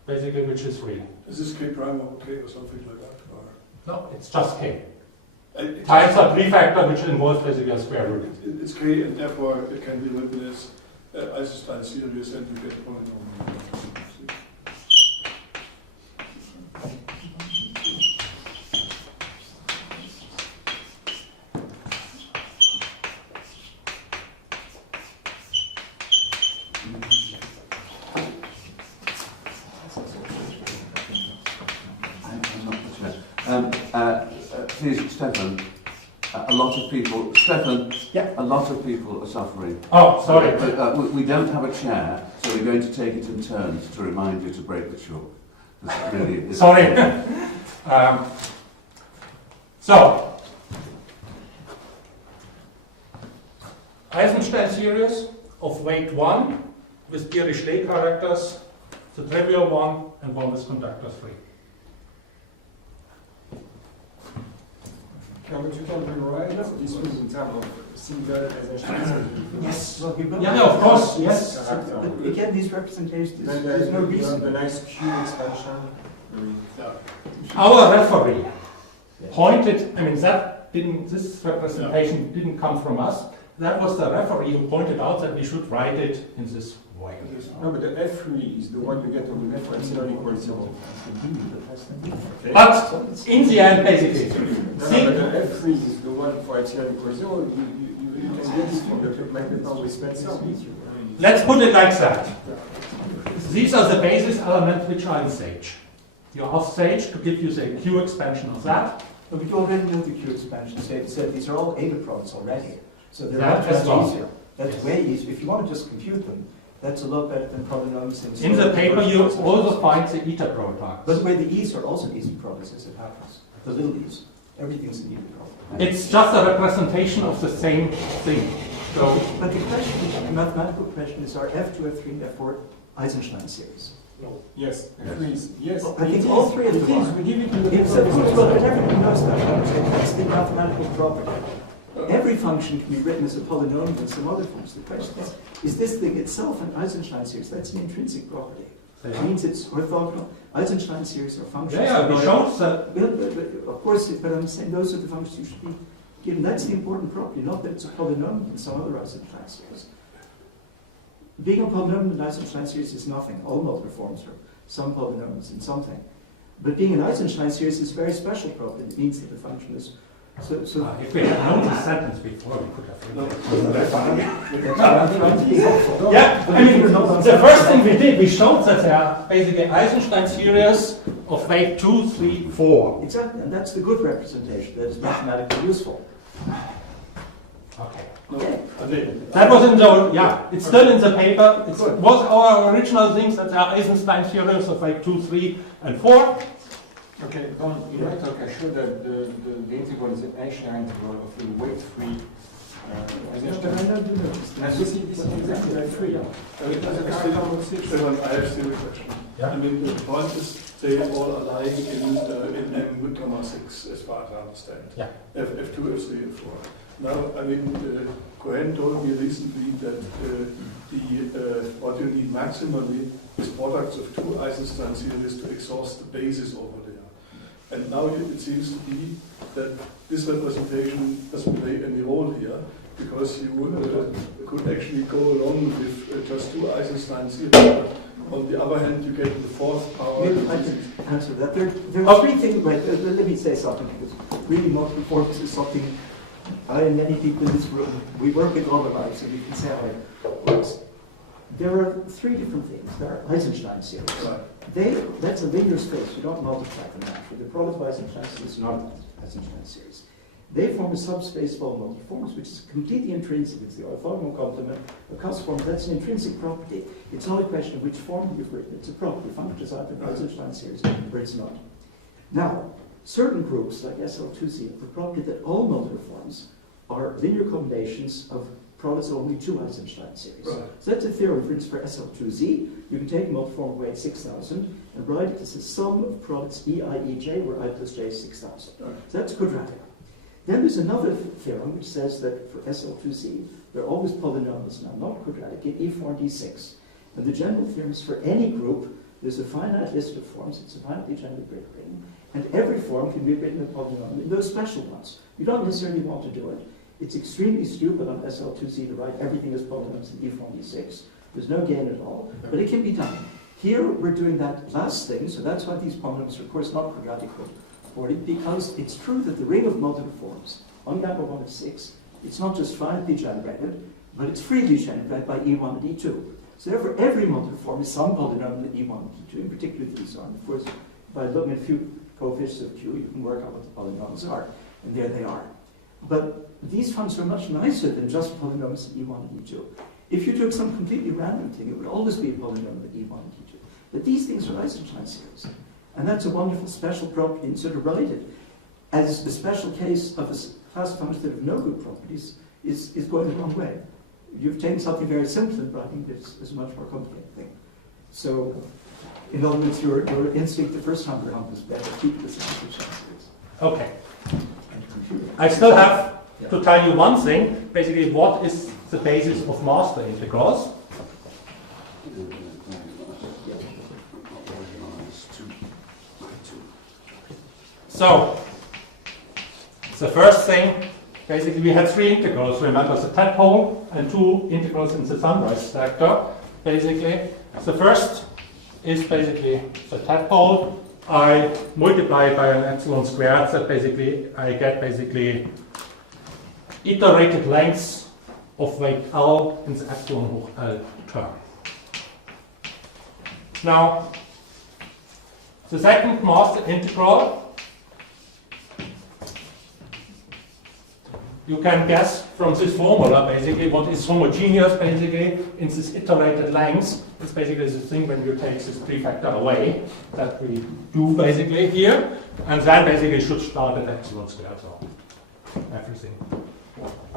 basically, which is real. Is this k prime or k or something like that? Or? No, it's just k. It- Times a prefactor, which involves basically a square root. It's k, and therefore it can be written as Eisenstein series, and you get a polynomial. Please, Stefan, a lot of people, Stefan, Yeah. a lot of people are suffering. Oh, sorry. We don't have a chair, so we're going to take it in turns to remind you to break the chalk. This really is- Sorry. So, Eisenstein series of weight 1 with Dirichlet characters, the trivial one, and one with conductor 3. Yeah, but you can rewrite this one in terms of single Eisenstein. Yes. Well, Yeah, of course, yes. But again, these representations, Then there's no the reason. nice Q expansion. Our referee pointed, I mean, this representation didn't come from us. That was the referee who pointed out that we should write it in this way. No, but the F3 is the one you get on the left epsilon equals 0. Okay. But in the end, basically, No, but the F3 is the one for epsilon equals 0. You can get it from the magnifier with Spencer. let's put it like that. These are the basis elements which are in stage. You have stage to give you the Q expansion of that. But we already know the Q expansion state. So these are all eta products already. So they're That much as well. easier. That's way easier. If you want to just compute them, that's a lot better than polynomials themselves. In the paper, you also find the eta products. By the way, the e's are also easy products as it happens. The little e's. Everything's an eta product. It's just a representation of the same thing. So, But the question, the mathematical question is, are F2, F3, and F4 Eisenstein series? Yes, F3 is. Yes, I think all three of them it is. are. We give it to the It's a, well, but everybody knows that. That's the mathematical property. Every function can be written as a polynomial in some other forms. The question is this thing itself an Eisenstein series? That's an intrinsic property. It means it's orthogonal. Eisenstein series are functions. yeah, we showed that. But of course, but I'm saying those are the functions you should be given. That's the important property, not that it's a polynomial in some other Eisenstein series. Being a polynomial in Eisenstein series is nothing. All modular forms are some polynomials in something. But being an Eisenstein series is a very special property. It means that the function is so. If we had known this sentence before, we could have That's trying to be helpful. Yeah, I mean, the first thing we did, we showed that there are basically Eisenstein series of weight 2, 3, 4. Exactly, and that's the good representation that is mathematically useful. Okay. That was in the, yeah, it's still in the paper. It was our original things that there are Eisenstein series of weight 2, 3, and 4. Okay, Don, in my talk I showed that the integral is an Einstein integral of the weight 3 Eisenstein. And this is exactly like 3. Stefan, I have still a question. Yeah. I mean, the point is they all are lying in M, 6, as far as I understand. Yeah. F2, F3, and 4. Now, I mean, Cohen told me recently that what you need maximally is products of two Eisenstein series to exhaust the basis over there. And now it seems to be that this representation doesn't play any role here, because you could actually go along with just two Eisenstein series. On the other hand, you get the fourth power. Maybe I can answer that. There are three things, right, let me say something, because really multiple forms is something I and many people in this room, we work with all our lives, and we can say how it works. There are three different things. There are Eisenstein series. Right. That's a linear space. We don't multiply them actually. The product of Eisenstein series is not an Eisenstein series. They form a subspace of all multiforms, which is completely intrinsic. It's the orthogonal complement. A cos form, that's an intrinsic property. It's not a question of which form you've written. It's a property. Function is either an Eisenstein series or it's not. Now, certain groups, like SL2Z, have the property that all modular forms are linear combinations of products of only two Eisenstein series. Right. So that's a theorem, for instance, for SL2Z. You can take a modular form of weight 6,000 and write it as a sum of products EI, where I plus j is 6,000. Right. So that's quadratic. Then there's another theorem which says that for SL2Z, there are always polynomials now, not quadratic, in E4 and D6. And the general theorem is for any group, there's a finite list of forms, it's a finitely generated ring, and every form can be written in polynomial in those special ones. You don't necessarily want to do it. It's extremely stupid on SL2Z to write everything as polynomials in E4 and D6. There's no gain at all, but it can be done. Here we're doing that last thing, so that's why these polynomials are of course not quadratic ordered, because it's true that the ring of modular forms on gamma 1 of 6, it's not just finitely generated, but it's freely generated by E1 and E2. So therefore every modular form is some polynomial in E1 and E2, in particular these are. And of course, by looking at a few coefficients of Q, you can work out what the polynomials are, and there they are. But these funds are much nicer than just polynomials in E1 and E2. If you took some completely random thing, it would always be a polynomial in E1 and E2. But these things are Eisenstein series. And that's a wonderful special property, and sort of write it as the special case of a class of functions that have no good properties is going the wrong way. You've taken something very simple and writing this is a much more complicated thing. So, in other words, your instinct the first time around was better. Keep this Eisenstein series. Okay. I still have to tell you one thing. Basically, what is the basis of master integrals? So, the first thing, basically we had three integrals. Remember the tadpole and two integrals in the sunrise sector. Basically, the first is basically the tadpole. I multiply by an epsilon squared, that basically I get basically iterated lengths of weight L in the epsilon hoch L term. Now, the second master integral, you can guess from this formula basically what is homogeneous basically in this iterated lengths. It's basically the thing when you take this prefactor away that we do basically here, and then basically should start at epsilon squared. So everything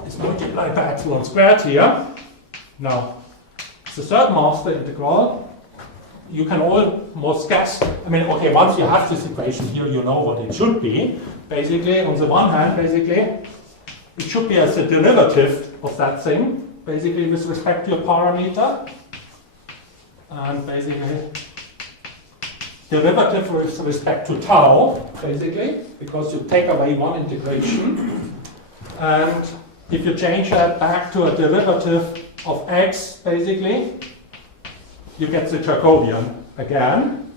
is multiplied by epsilon squared here. Now, the third master integral, you can almost guess. I mean, okay, once you have this equation here, you know what it should be. Basically, on the one hand, basically, it should be as a derivative of that thing, basically with respect to a parameter. And basically, derivative with respect to tau, basically, because you take away one integration. And if you change that back to a derivative of x, basically, you get the Jacobian again.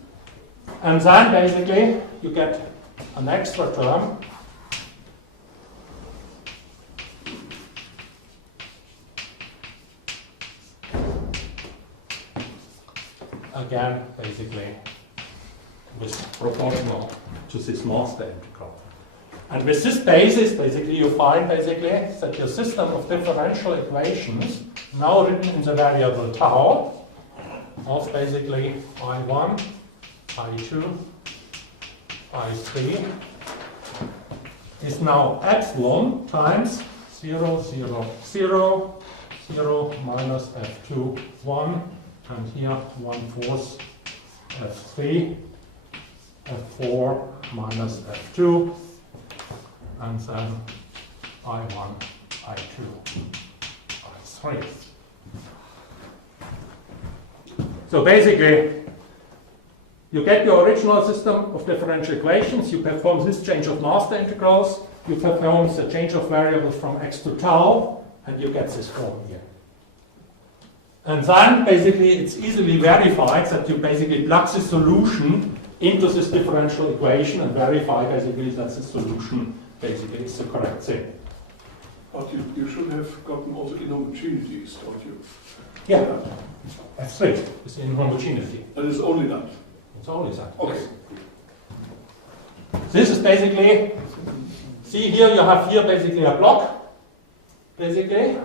And then basically, you get an extra term. Again, basically, with proportional to this master integral. And with this basis, basically, you find basically that your system of differential equations, now written in the variable tau, of basically I1, I2, I3, is now epsilon times 0, 0, 0, 0 minus F2, 1, and here 1/4 F3, F4 minus F2, and then I1, I2, I3. So basically, you get your original system of differential equations, you perform this change of master integrals, you perform the change of variables from x to tau, and you get this form here. And then basically it's easily verified that you basically plug the solution into this differential equation and verify basically that the solution basically is the correct thing. But you should have gotten also inhomogeneities, don't you? Yeah, that's right. It's inhomogeneity. That is only that. It's only that. Okay. This is basically, see here you have here basically a block. Basically,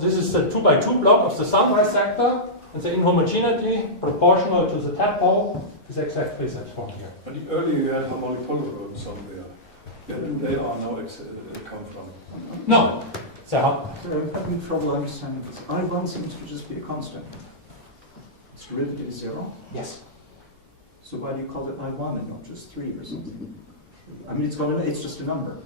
this is the 2x2 block of the sunrise sector, and the inhomogeneity proportional to the tadpole is exactly that one here. But earlier you had harmonic polylogarithms somewhere. Where do they are now come from? No. So, I'm having trouble understanding this. I1 seems to just be a constant. Its derivative is 0. yes. So why do you call it I1 and not just 3 or something? I mean, it's just a number.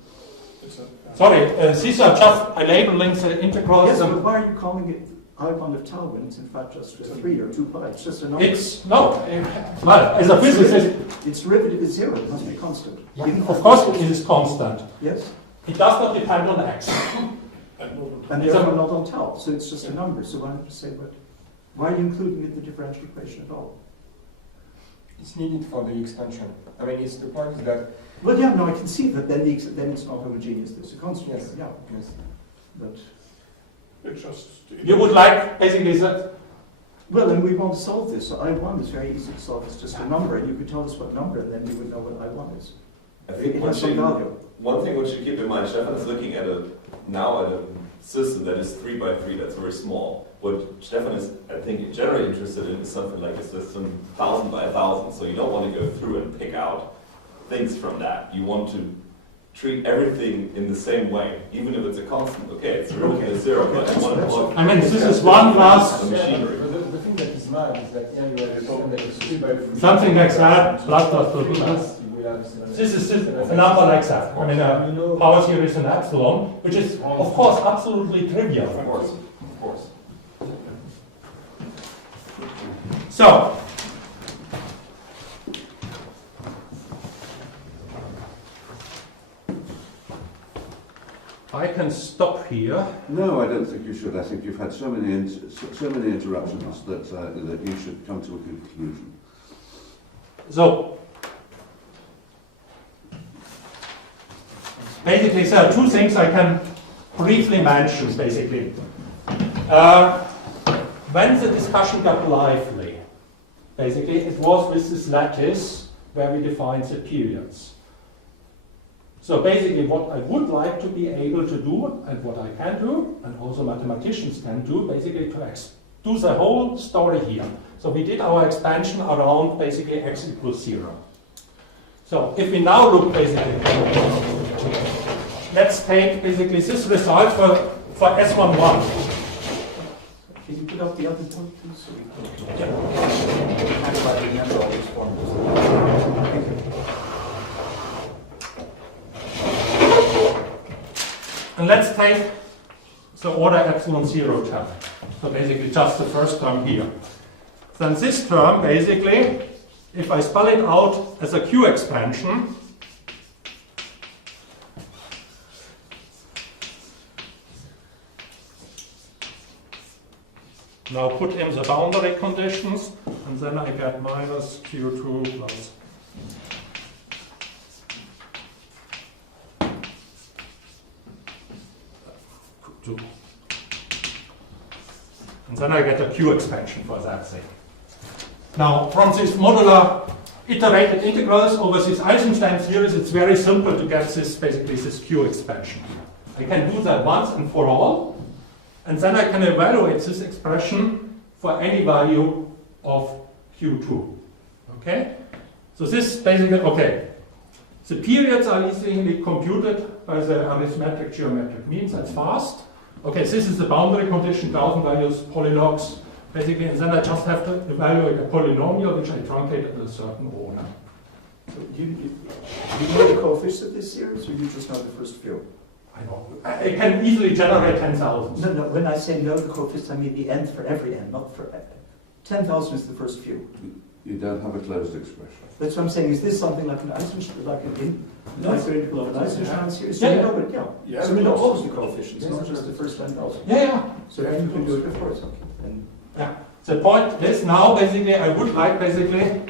Sorry, these are just labeling the integrals. Yes, but why are you calling it I1 of tau when it's in fact just a 3 or 2 pi? It's just a number. It's, no, well, as a physicist, Its derivative is 0. It must be constant. yeah, of course it is constant. Yes? It does not depend on x. And therefore not on tau. So it's just a number. So why don't you say what? Why are you including it in the differential equation at all? It's needed for the expansion. I mean, the point is that. Well, yeah, no, I can see that then it's not homogeneous. There's a constant. Yes. Yeah. Yes. But It's just You would like basically that. well, and we want to solve this. So I1 is very easy to solve. It's just a number, and you could tell us what number, and then you would know what I1 is. I think It has some value. one thing we should keep in mind, Stefan is looking at a system that is 3 by 3, that's very small. What Stefan is, I think, generally interested in is something like a system 1,000 by 1,000. So you don't want to go through and pick out things from that. You want to treat everything in the same way, even if it's a constant. Okay, it's derivative is 0, but you want to plug. I mean, this is one plus the machinery. The thing that is mad is that here you have a system that is 3 by 3. something like that, plus plus plus plus. We have a This is a number like that. I mean, power series in epsilon, which is, of course, absolutely trivial. Of course, of course. So, I can stop here. No, I don't think you should. I think you've had so many interruptions that you should come to a conclusion. So, basically, there are two things I can briefly mention, basically. When the discussion got lively, basically, it was with this lattice where we defined the periods. So basically, what I would like to be able to do, and what I can do, and also mathematicians can do, basically to do the whole story here. So we did our expansion around basically x equals 0. So if we now look basically, let's take basically this result for S11. Can you put up the other point, please? So we can remember all these formulas. Thank you. And let's take the order epsilon-0 term. So basically just the first term here. Then this term, basically, if I spell it out as a Q expansion, now put in the boundary conditions, and then I get minus Q2 plus Q2. And then I get a Q expansion for that thing. Now, from these modular iterated integrals over this Eisenstein series, it's very simple to get this, basically this Q expansion. I can do that once and for all, and then I can evaluate this expression for any value of Q2. Okay? So this basically, okay. The periods are easily computed by the arithmetic geometric means, that's fast. Okay, this is the boundary condition, 1,000 values, polylogs, basically, and then I just have to evaluate a polynomial which I truncate in a certain order. So do you know the coefficients of this series, or you just know the first few? I know. I can easily generate 10,000. No, when I say know the coefficients, I mean the nth for every n, not for 10,000 is the first few. You don't have a closed expression. That's what I'm saying. Is this something like an Eisenstein, like an integral of an Eisenstein series? So Yeah, we know it, yeah. Yeah, So we know of all course. of the coefficients, not just the first 10,000. Yeah. So then you can do it before it's okay. And Yeah. The point is now, basically, I would like basically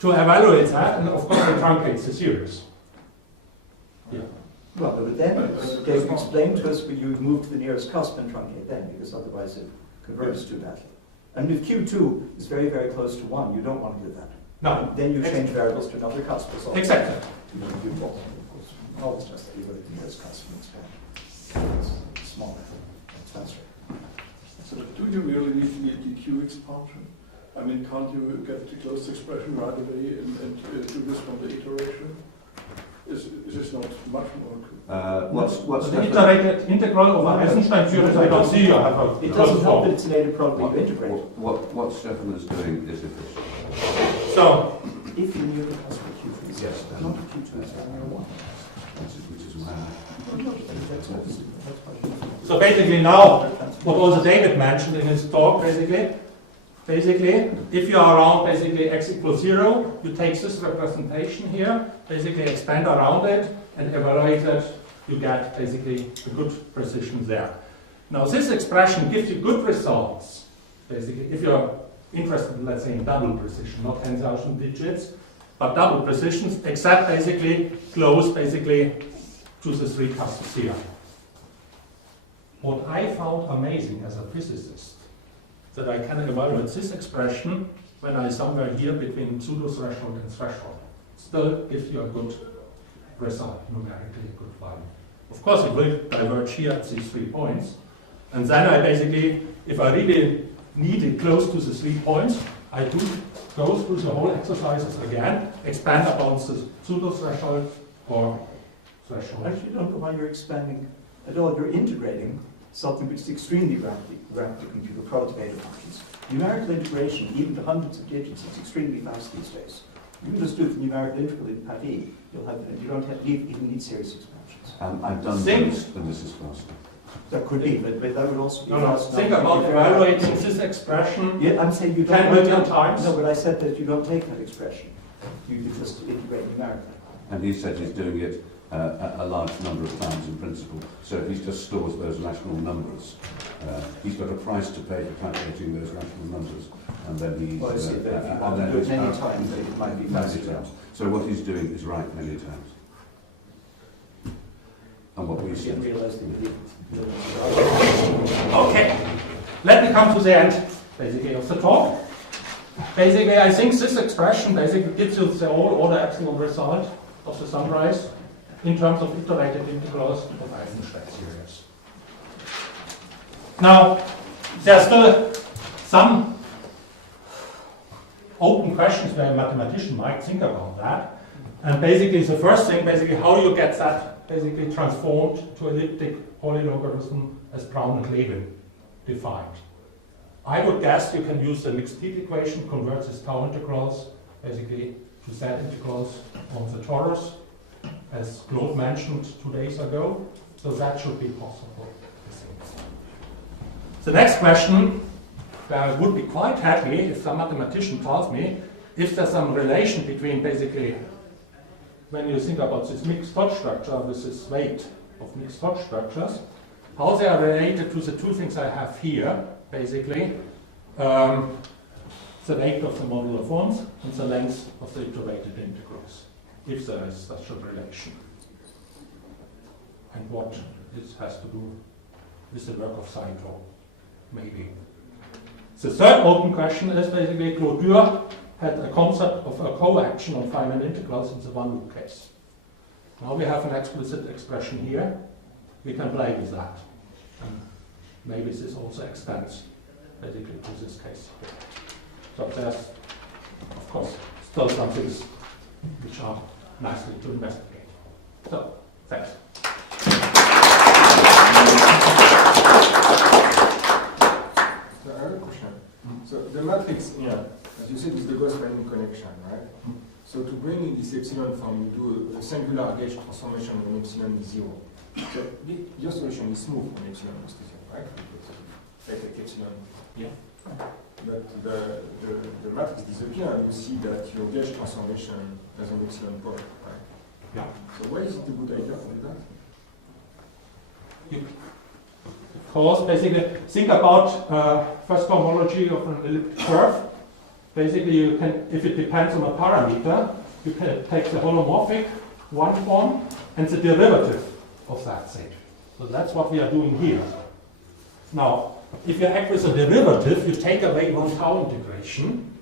to evaluate that, and of course I truncate the series. Yeah. well, but then Dave explained to us when you move to the nearest cusp and truncate then, because otherwise it converges too badly. And if Q2 is very, very close to 1, you don't want to do that. No. Then you change variables to another cusp. It's all- Exactly. You know, you both, of course. Always just that you go to the nearest cusp and expand. It's smaller. It's faster. So do you really need the Q expansion? I mean, can't you get the closed expression right away and do this from the iteration? Is this not much more? What's The iterated integral over Eisenstein series, I don't see you have a It closed doesn't help form. that it's an native problem you integrate. what Stefan is doing is efficient. So, If you knew the possible Q for this, Yes. not a Q to this, one. Which is why so basically now, what also David mentioned in his talk, basically, if you are around basically x equals 0, you take this representation here, basically expand around it, and evaluate it, you get basically a good precision there. Now this expression gives you good results, basically, if you're interested, let's say, in double precision, not 10,000 digits, but double precisions, except basically close basically to the three cusps here. What I found amazing as a physicist, that I can evaluate this expression when I somewhere here between pseudo-threshold and threshold. Still gives you a good result, numerically a good value. Of course, it will diverge here at these 3 points. And then I basically, if I really need it close to the 3 points, I do go through the whole exercises again, expand upon the pseudo-threshold or threshold. Actually, I don't know why you're expanding at all. You're integrating something which is extremely rapid to compute, product beta functions. Numerical integration, even to hundreds of digits, is extremely fast these days. You can just do the numerical integral in Paris. You don't even need series expansions. I've done Think- this, and this is faster. That could be, but that would also be No, no. fast. Think enough. about evaluating this expression Yeah, I'm saying you 10 don't. million times. No, but I said that you don't take that expression. You just integrate numerically. And he said he's doing it a large number of times in principle. So if he just stores those rational numbers, he's got a price to pay for calculating those rational numbers, and then he's Well, I see that if you and want to then do it it's many out times, then it might be many faster. times. So what he's doing is right many times. And what we You said. didn't realize that you did. Okay, let me come to the end, basically, of the talk. Basically, I think this expression basically gives you the whole order epsilon result of the sunrise in terms of iterated integrals of Eisenstein series. Now, there are still some open questions where a mathematician might think about that. And basically, the first thing, basically, how you get that basically transformed to elliptic polylogarithm as Brown and Levin defined. I would guess you can use the mixed heat equation, convert these tau integrals basically to Z integrals on the torus, as Claude mentioned 2 days ago. So that should be possible. The next question, I would be quite happy if some mathematician tells me if there's some relation between basically when you think about this mixed dot structure with this weight of mixed dot structures, how they are related to the two things I have here, basically, the weight of the modular forms and the length of the iterated integrals, if there is such a relation. And what this has to do with the work of Saito, maybe. The third open question is basically Claude had a concept of a coaction on Feynman integrals in the one loop case. Now we have an explicit expression here. We can play with that. And maybe this also extends basically to this case here. So there's, of course, still some things which are nicely to investigate. So, thanks. So I have a question. So the matrix here, as you said, is the Gauss-Feynman connection, right? So to bring in this epsilon form, you do a singular gauge transformation when epsilon is 0. So your solution is smooth when epsilon goes to 0, right? Take epsilon here. But the matrix disappears and you see that your gauge transformation has an epsilon part, right? Yeah. So why is it a good idea to do that? Of course, basically, think about first homology of an elliptic curve. Basically, you can, if it depends on a parameter, you can take the holomorphic one form and the derivative of that thing. So that's what we are doing here. Now, if you act with a derivative, you take away one tau integration,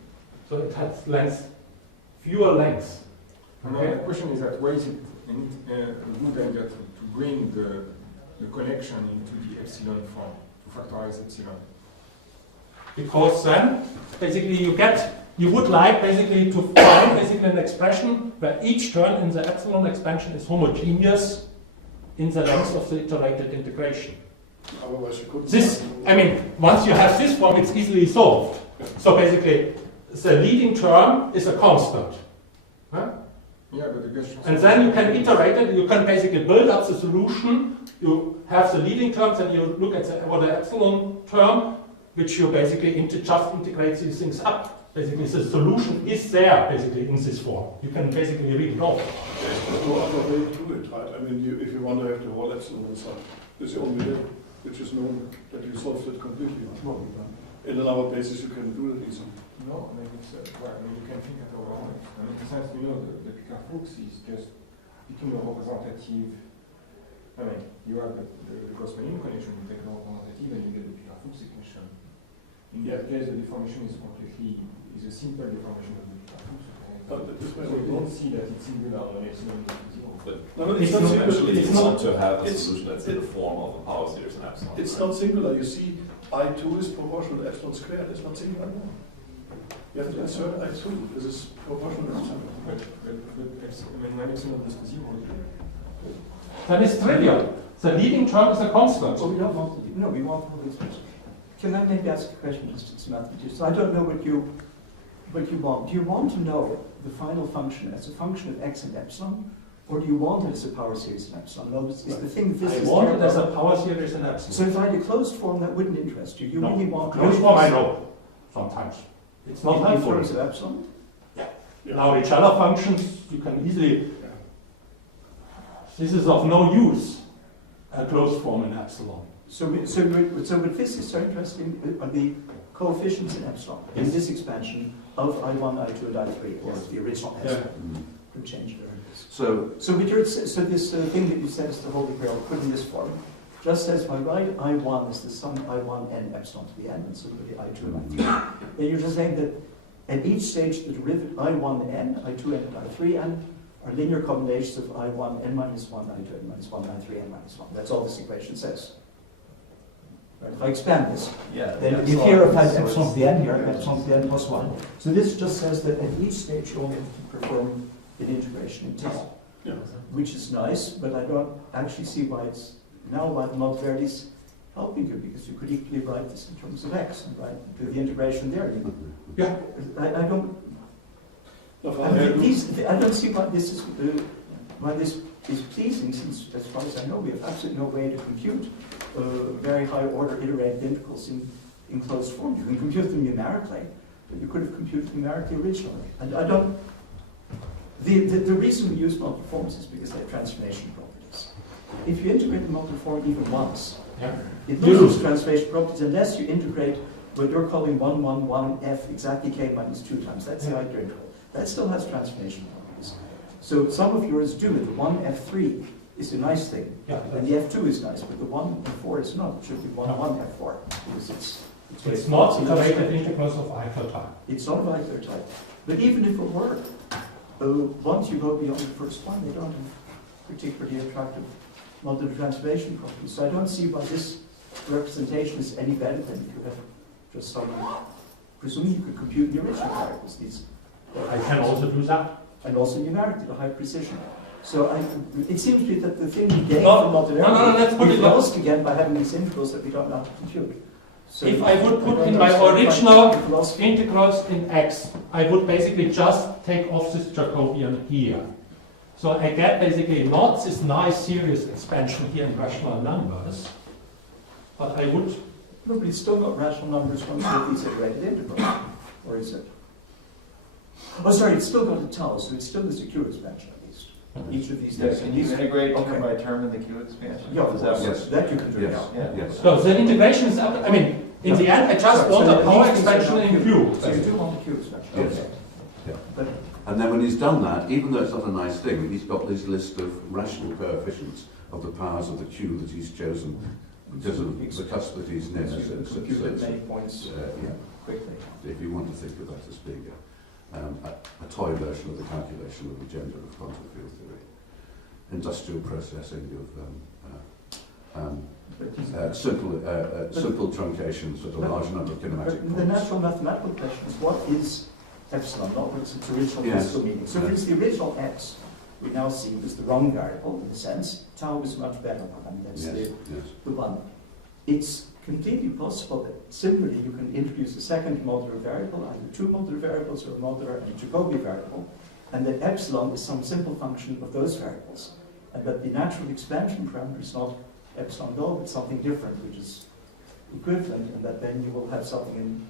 so it has fewer lengths. Okay. The question is that why is it a good idea to bring the connection into the epsilon form, to factorize epsilon? because then basically you would like basically to find basically an expression where each term in the epsilon expansion is homogeneous in the length of the iterated integration. Otherwise you couldn't. This, I mean, once you have this form, it's easily solved. So basically, the leading term is a constant. Huh? Yeah, but the question. And then you can iterate it, you can basically build up the solution, you have the leading terms, and you look at the epsilon term, which you basically just integrate these things up. Basically, the solution is there, basically, in this form. You can basically read it off. There's no other way to do it, right? I mean, if you want to have the whole epsilon inside, it's the only way, which is known that you solved it completely. In another basis, you can do it easily. No, maybe it's, well, I mean, you can think at all. I mean, since we know the Picard-Fuchs is just picking a representative. I mean, you have the Gauss-Malin connection, you take a representative and you get the Picard-Fuchs equation. In that case, the deformation is a simple deformation of the Picard-Fuchs. So we don't see that it's singular on epsilon equals to 0. But No, it's not singular. eventually It's you want not. to have a it's- solution that's in the form of a power series and epsilon. It's right? not singular. You see, I2 is proportional to epsilon squared. It's not singular anymore. You have to insert I2. This is proportional to epsilon. But I mean, when epsilon equals to 0, That is trivial. The leading term is a constant. Well, we don't want to do, no, we want all these expressions. Can I maybe ask a question, just as a mathematician? I don't know what you want. Do you want to know the final function as a function of x and epsilon, or do you want it as a power series in epsilon? In other words, is the thing I physicists want care it as a about- power series in epsilon. So if I had a closed form, that wouldn't interest you. You No, really want closed form I know, sometimes. It's not in helpful. terms of epsilon. Now each other functions, you can easily, this is of no use, a closed form in epsilon. So what physicists are interested in are the coefficients in epsilon, in Yes. this expansion of I1, I2, and I3, or the original S. Mm. Could change variables. So, So this thing that you said is the Holy Grail, put in this form, just says by right I1 is the sum I1 n epsilon to the n, and similarly I2 and I3. Then you're just saying that at each stage the derivative I1 n, I2 n, and I3 n are linear combinations of I1 n minus 1, I2 n minus 1, I3 n minus 1. That's all this equation says. Right? If I expand this, then if here I have epsilon to the n here, epsilon to the n plus 1. So this just says that at each stage you only have to perform an integration in tau. Yeah. Which is nice, but I don't actually see why it's now why the Modular is helping you, because you could equally write this in terms of x and do the integration there. Yeah. I don't. No, I mean, I don't see why this is pleasing, since as far as I know we have absolutely no way to compute very high order iterated integrals in closed form. You can compute them numerically, but you could have computed them numerically originally. And I don't. The reason we use multiforms is because they have transformation properties. If you integrate the multiform even once, Yeah. it loses transformation properties unless you integrate what you're calling 1, 1, 1, f exactly k minus 2 times. That's the integral. That still has transformation properties. So some of yours do it. The 1, f3 is a nice thing. Yeah, And the f2 is nice, but the 1 f4 is not. It should be 1, 1, f4. Because it's not iterated integrals of Eichel type. it's not of Eichler type. But even if it were, once you go beyond the first one, they don't have particularly attractive modular transformation properties. So I don't see why this representation is any better than if you have just some, presumably you could compute the original variables, these. I can also do that. And also numerically, to high precision. So it seems to me that the thing we gain No, from modularity, no, let's put we it lost again by having these integrals that we don't know how to compute. So If I would put in my original integrals in x, I would basically just take off this Jacobian here. So I get basically not this nice series expansion here in rational numbers, but I would. No, but it's still got rational numbers once you have these iterated integrals. Or is it? Oh, sorry, it's still got a tau, so it still is a Q expansion at least. Each of these Yes, can you integrate Okay. term by term in the Q expansion? Yeah, of Does that course. work? Yes. That you can do. yes, Yeah. yes. So the integration is up. I mean, in the end, I just So want a that power these things are expansion not in Q. So you do want a Q expansion. Yes. Okay. Yeah. But And then when he's done that, even though it's not a nice thing, he's got this list of rational coefficients of the powers of the Q that he's chosen because of the cusp that he's near. so you can compute at many points yeah, quickly. if you want to think of that as being a toy version of the calculation of the gender of quantum field theory. Industrial processing of simple truncations with a large number of kinematic But the points. natural mathematical question is, what is epsilon, not what is its original Yes. physical meaning? So if it's the original x, we now see was the wrong variable in a sense. Tau is much better. I mean, that's Yes, yes. the one. It's completely possible that similarly you can introduce a second modular variable, either two modular variables or a modular and Jacobi variable, and that epsilon is some simple function of those variables. And that the natural expansion parameter is not epsilon at all, but something different, which is equivalent, and that then you will have something in.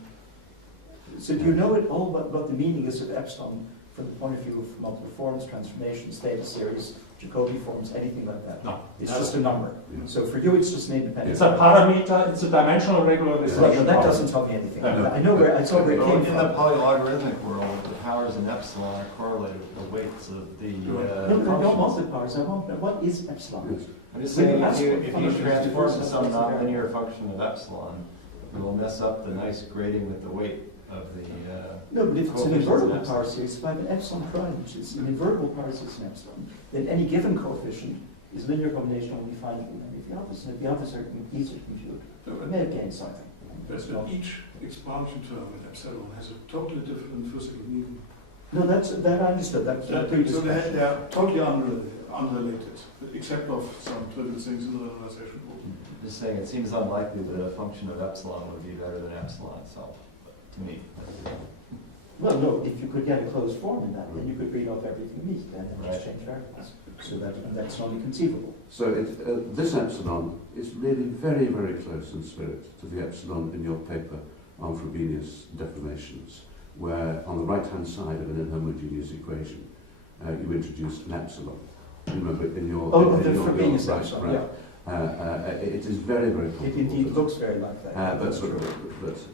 So do you know at all what the meaning is of epsilon from the point of view of modular forms, transformations, data series, Jacobi forms, anything like that? No. It's just a number. Yeah. So for you, it's just an independent. It's a parameter, it's a dimensional regularization. Well, that doesn't tell me anything. No. I know where, I saw where it came In the from. polylogarithmic world, the powers in epsilon are correlated with the weights of the No, I don't want functions. the powers, I want, what is epsilon? Yes. I'm just When saying, you ask what if you functions transform do to those some functions are- nonlinear function of epsilon, you will mess up the nice grading with the weight of the No, but if it's an coefficients in invertible epsilon. power series, if I have an epsilon prime, which is an invertible power series in epsilon, then any given coefficient is linear combination only finally with any of the others. And if the others are easier to compute, I may have gained something. That's So not- each expansion term in epsilon has a totally different physical meaning. No, that I understood, that's the previous So question. they are totally unrelated, except of some trivial things in the realization group. Just saying, it seems unlikely that a function of epsilon would be better than epsilon itself, to me. Well, no, if you could get a closed form in that, then you could read off everything neat, and then just Right. change variables. So that's only conceivable. So this epsilon is really very, very close in spirit to the epsilon in your paper on Frobenius deformations, where on the right-hand side of an inhomogeneous equation, you introduce an epsilon. You remember in your... Oh, in the your- Frobenius right, epsilon, right. yeah. It is very, very It comfortable. indeed looks very like that. But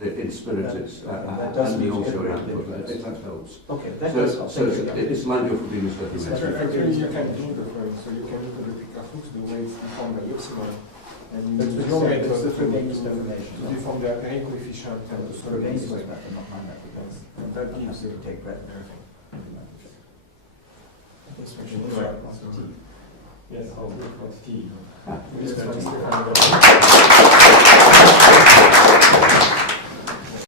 in spirit, That- it's that does and need to also get rid of output. it. That helps. Okay, that does So, help. so Thank you. it's like your Frobenius It's deformation. better. Actually, you can do the following. So you can look at the Picasso, the way it's deformed by epsilon, and you That's use your your method, method the to Frobenius deformation. deform the Algebraic coefficient and to solve Frobenius this was way. better, not my method. And that gives you Take credit. everything. This one should be right. Yes, I'll look at T. This That's one why is- Stefan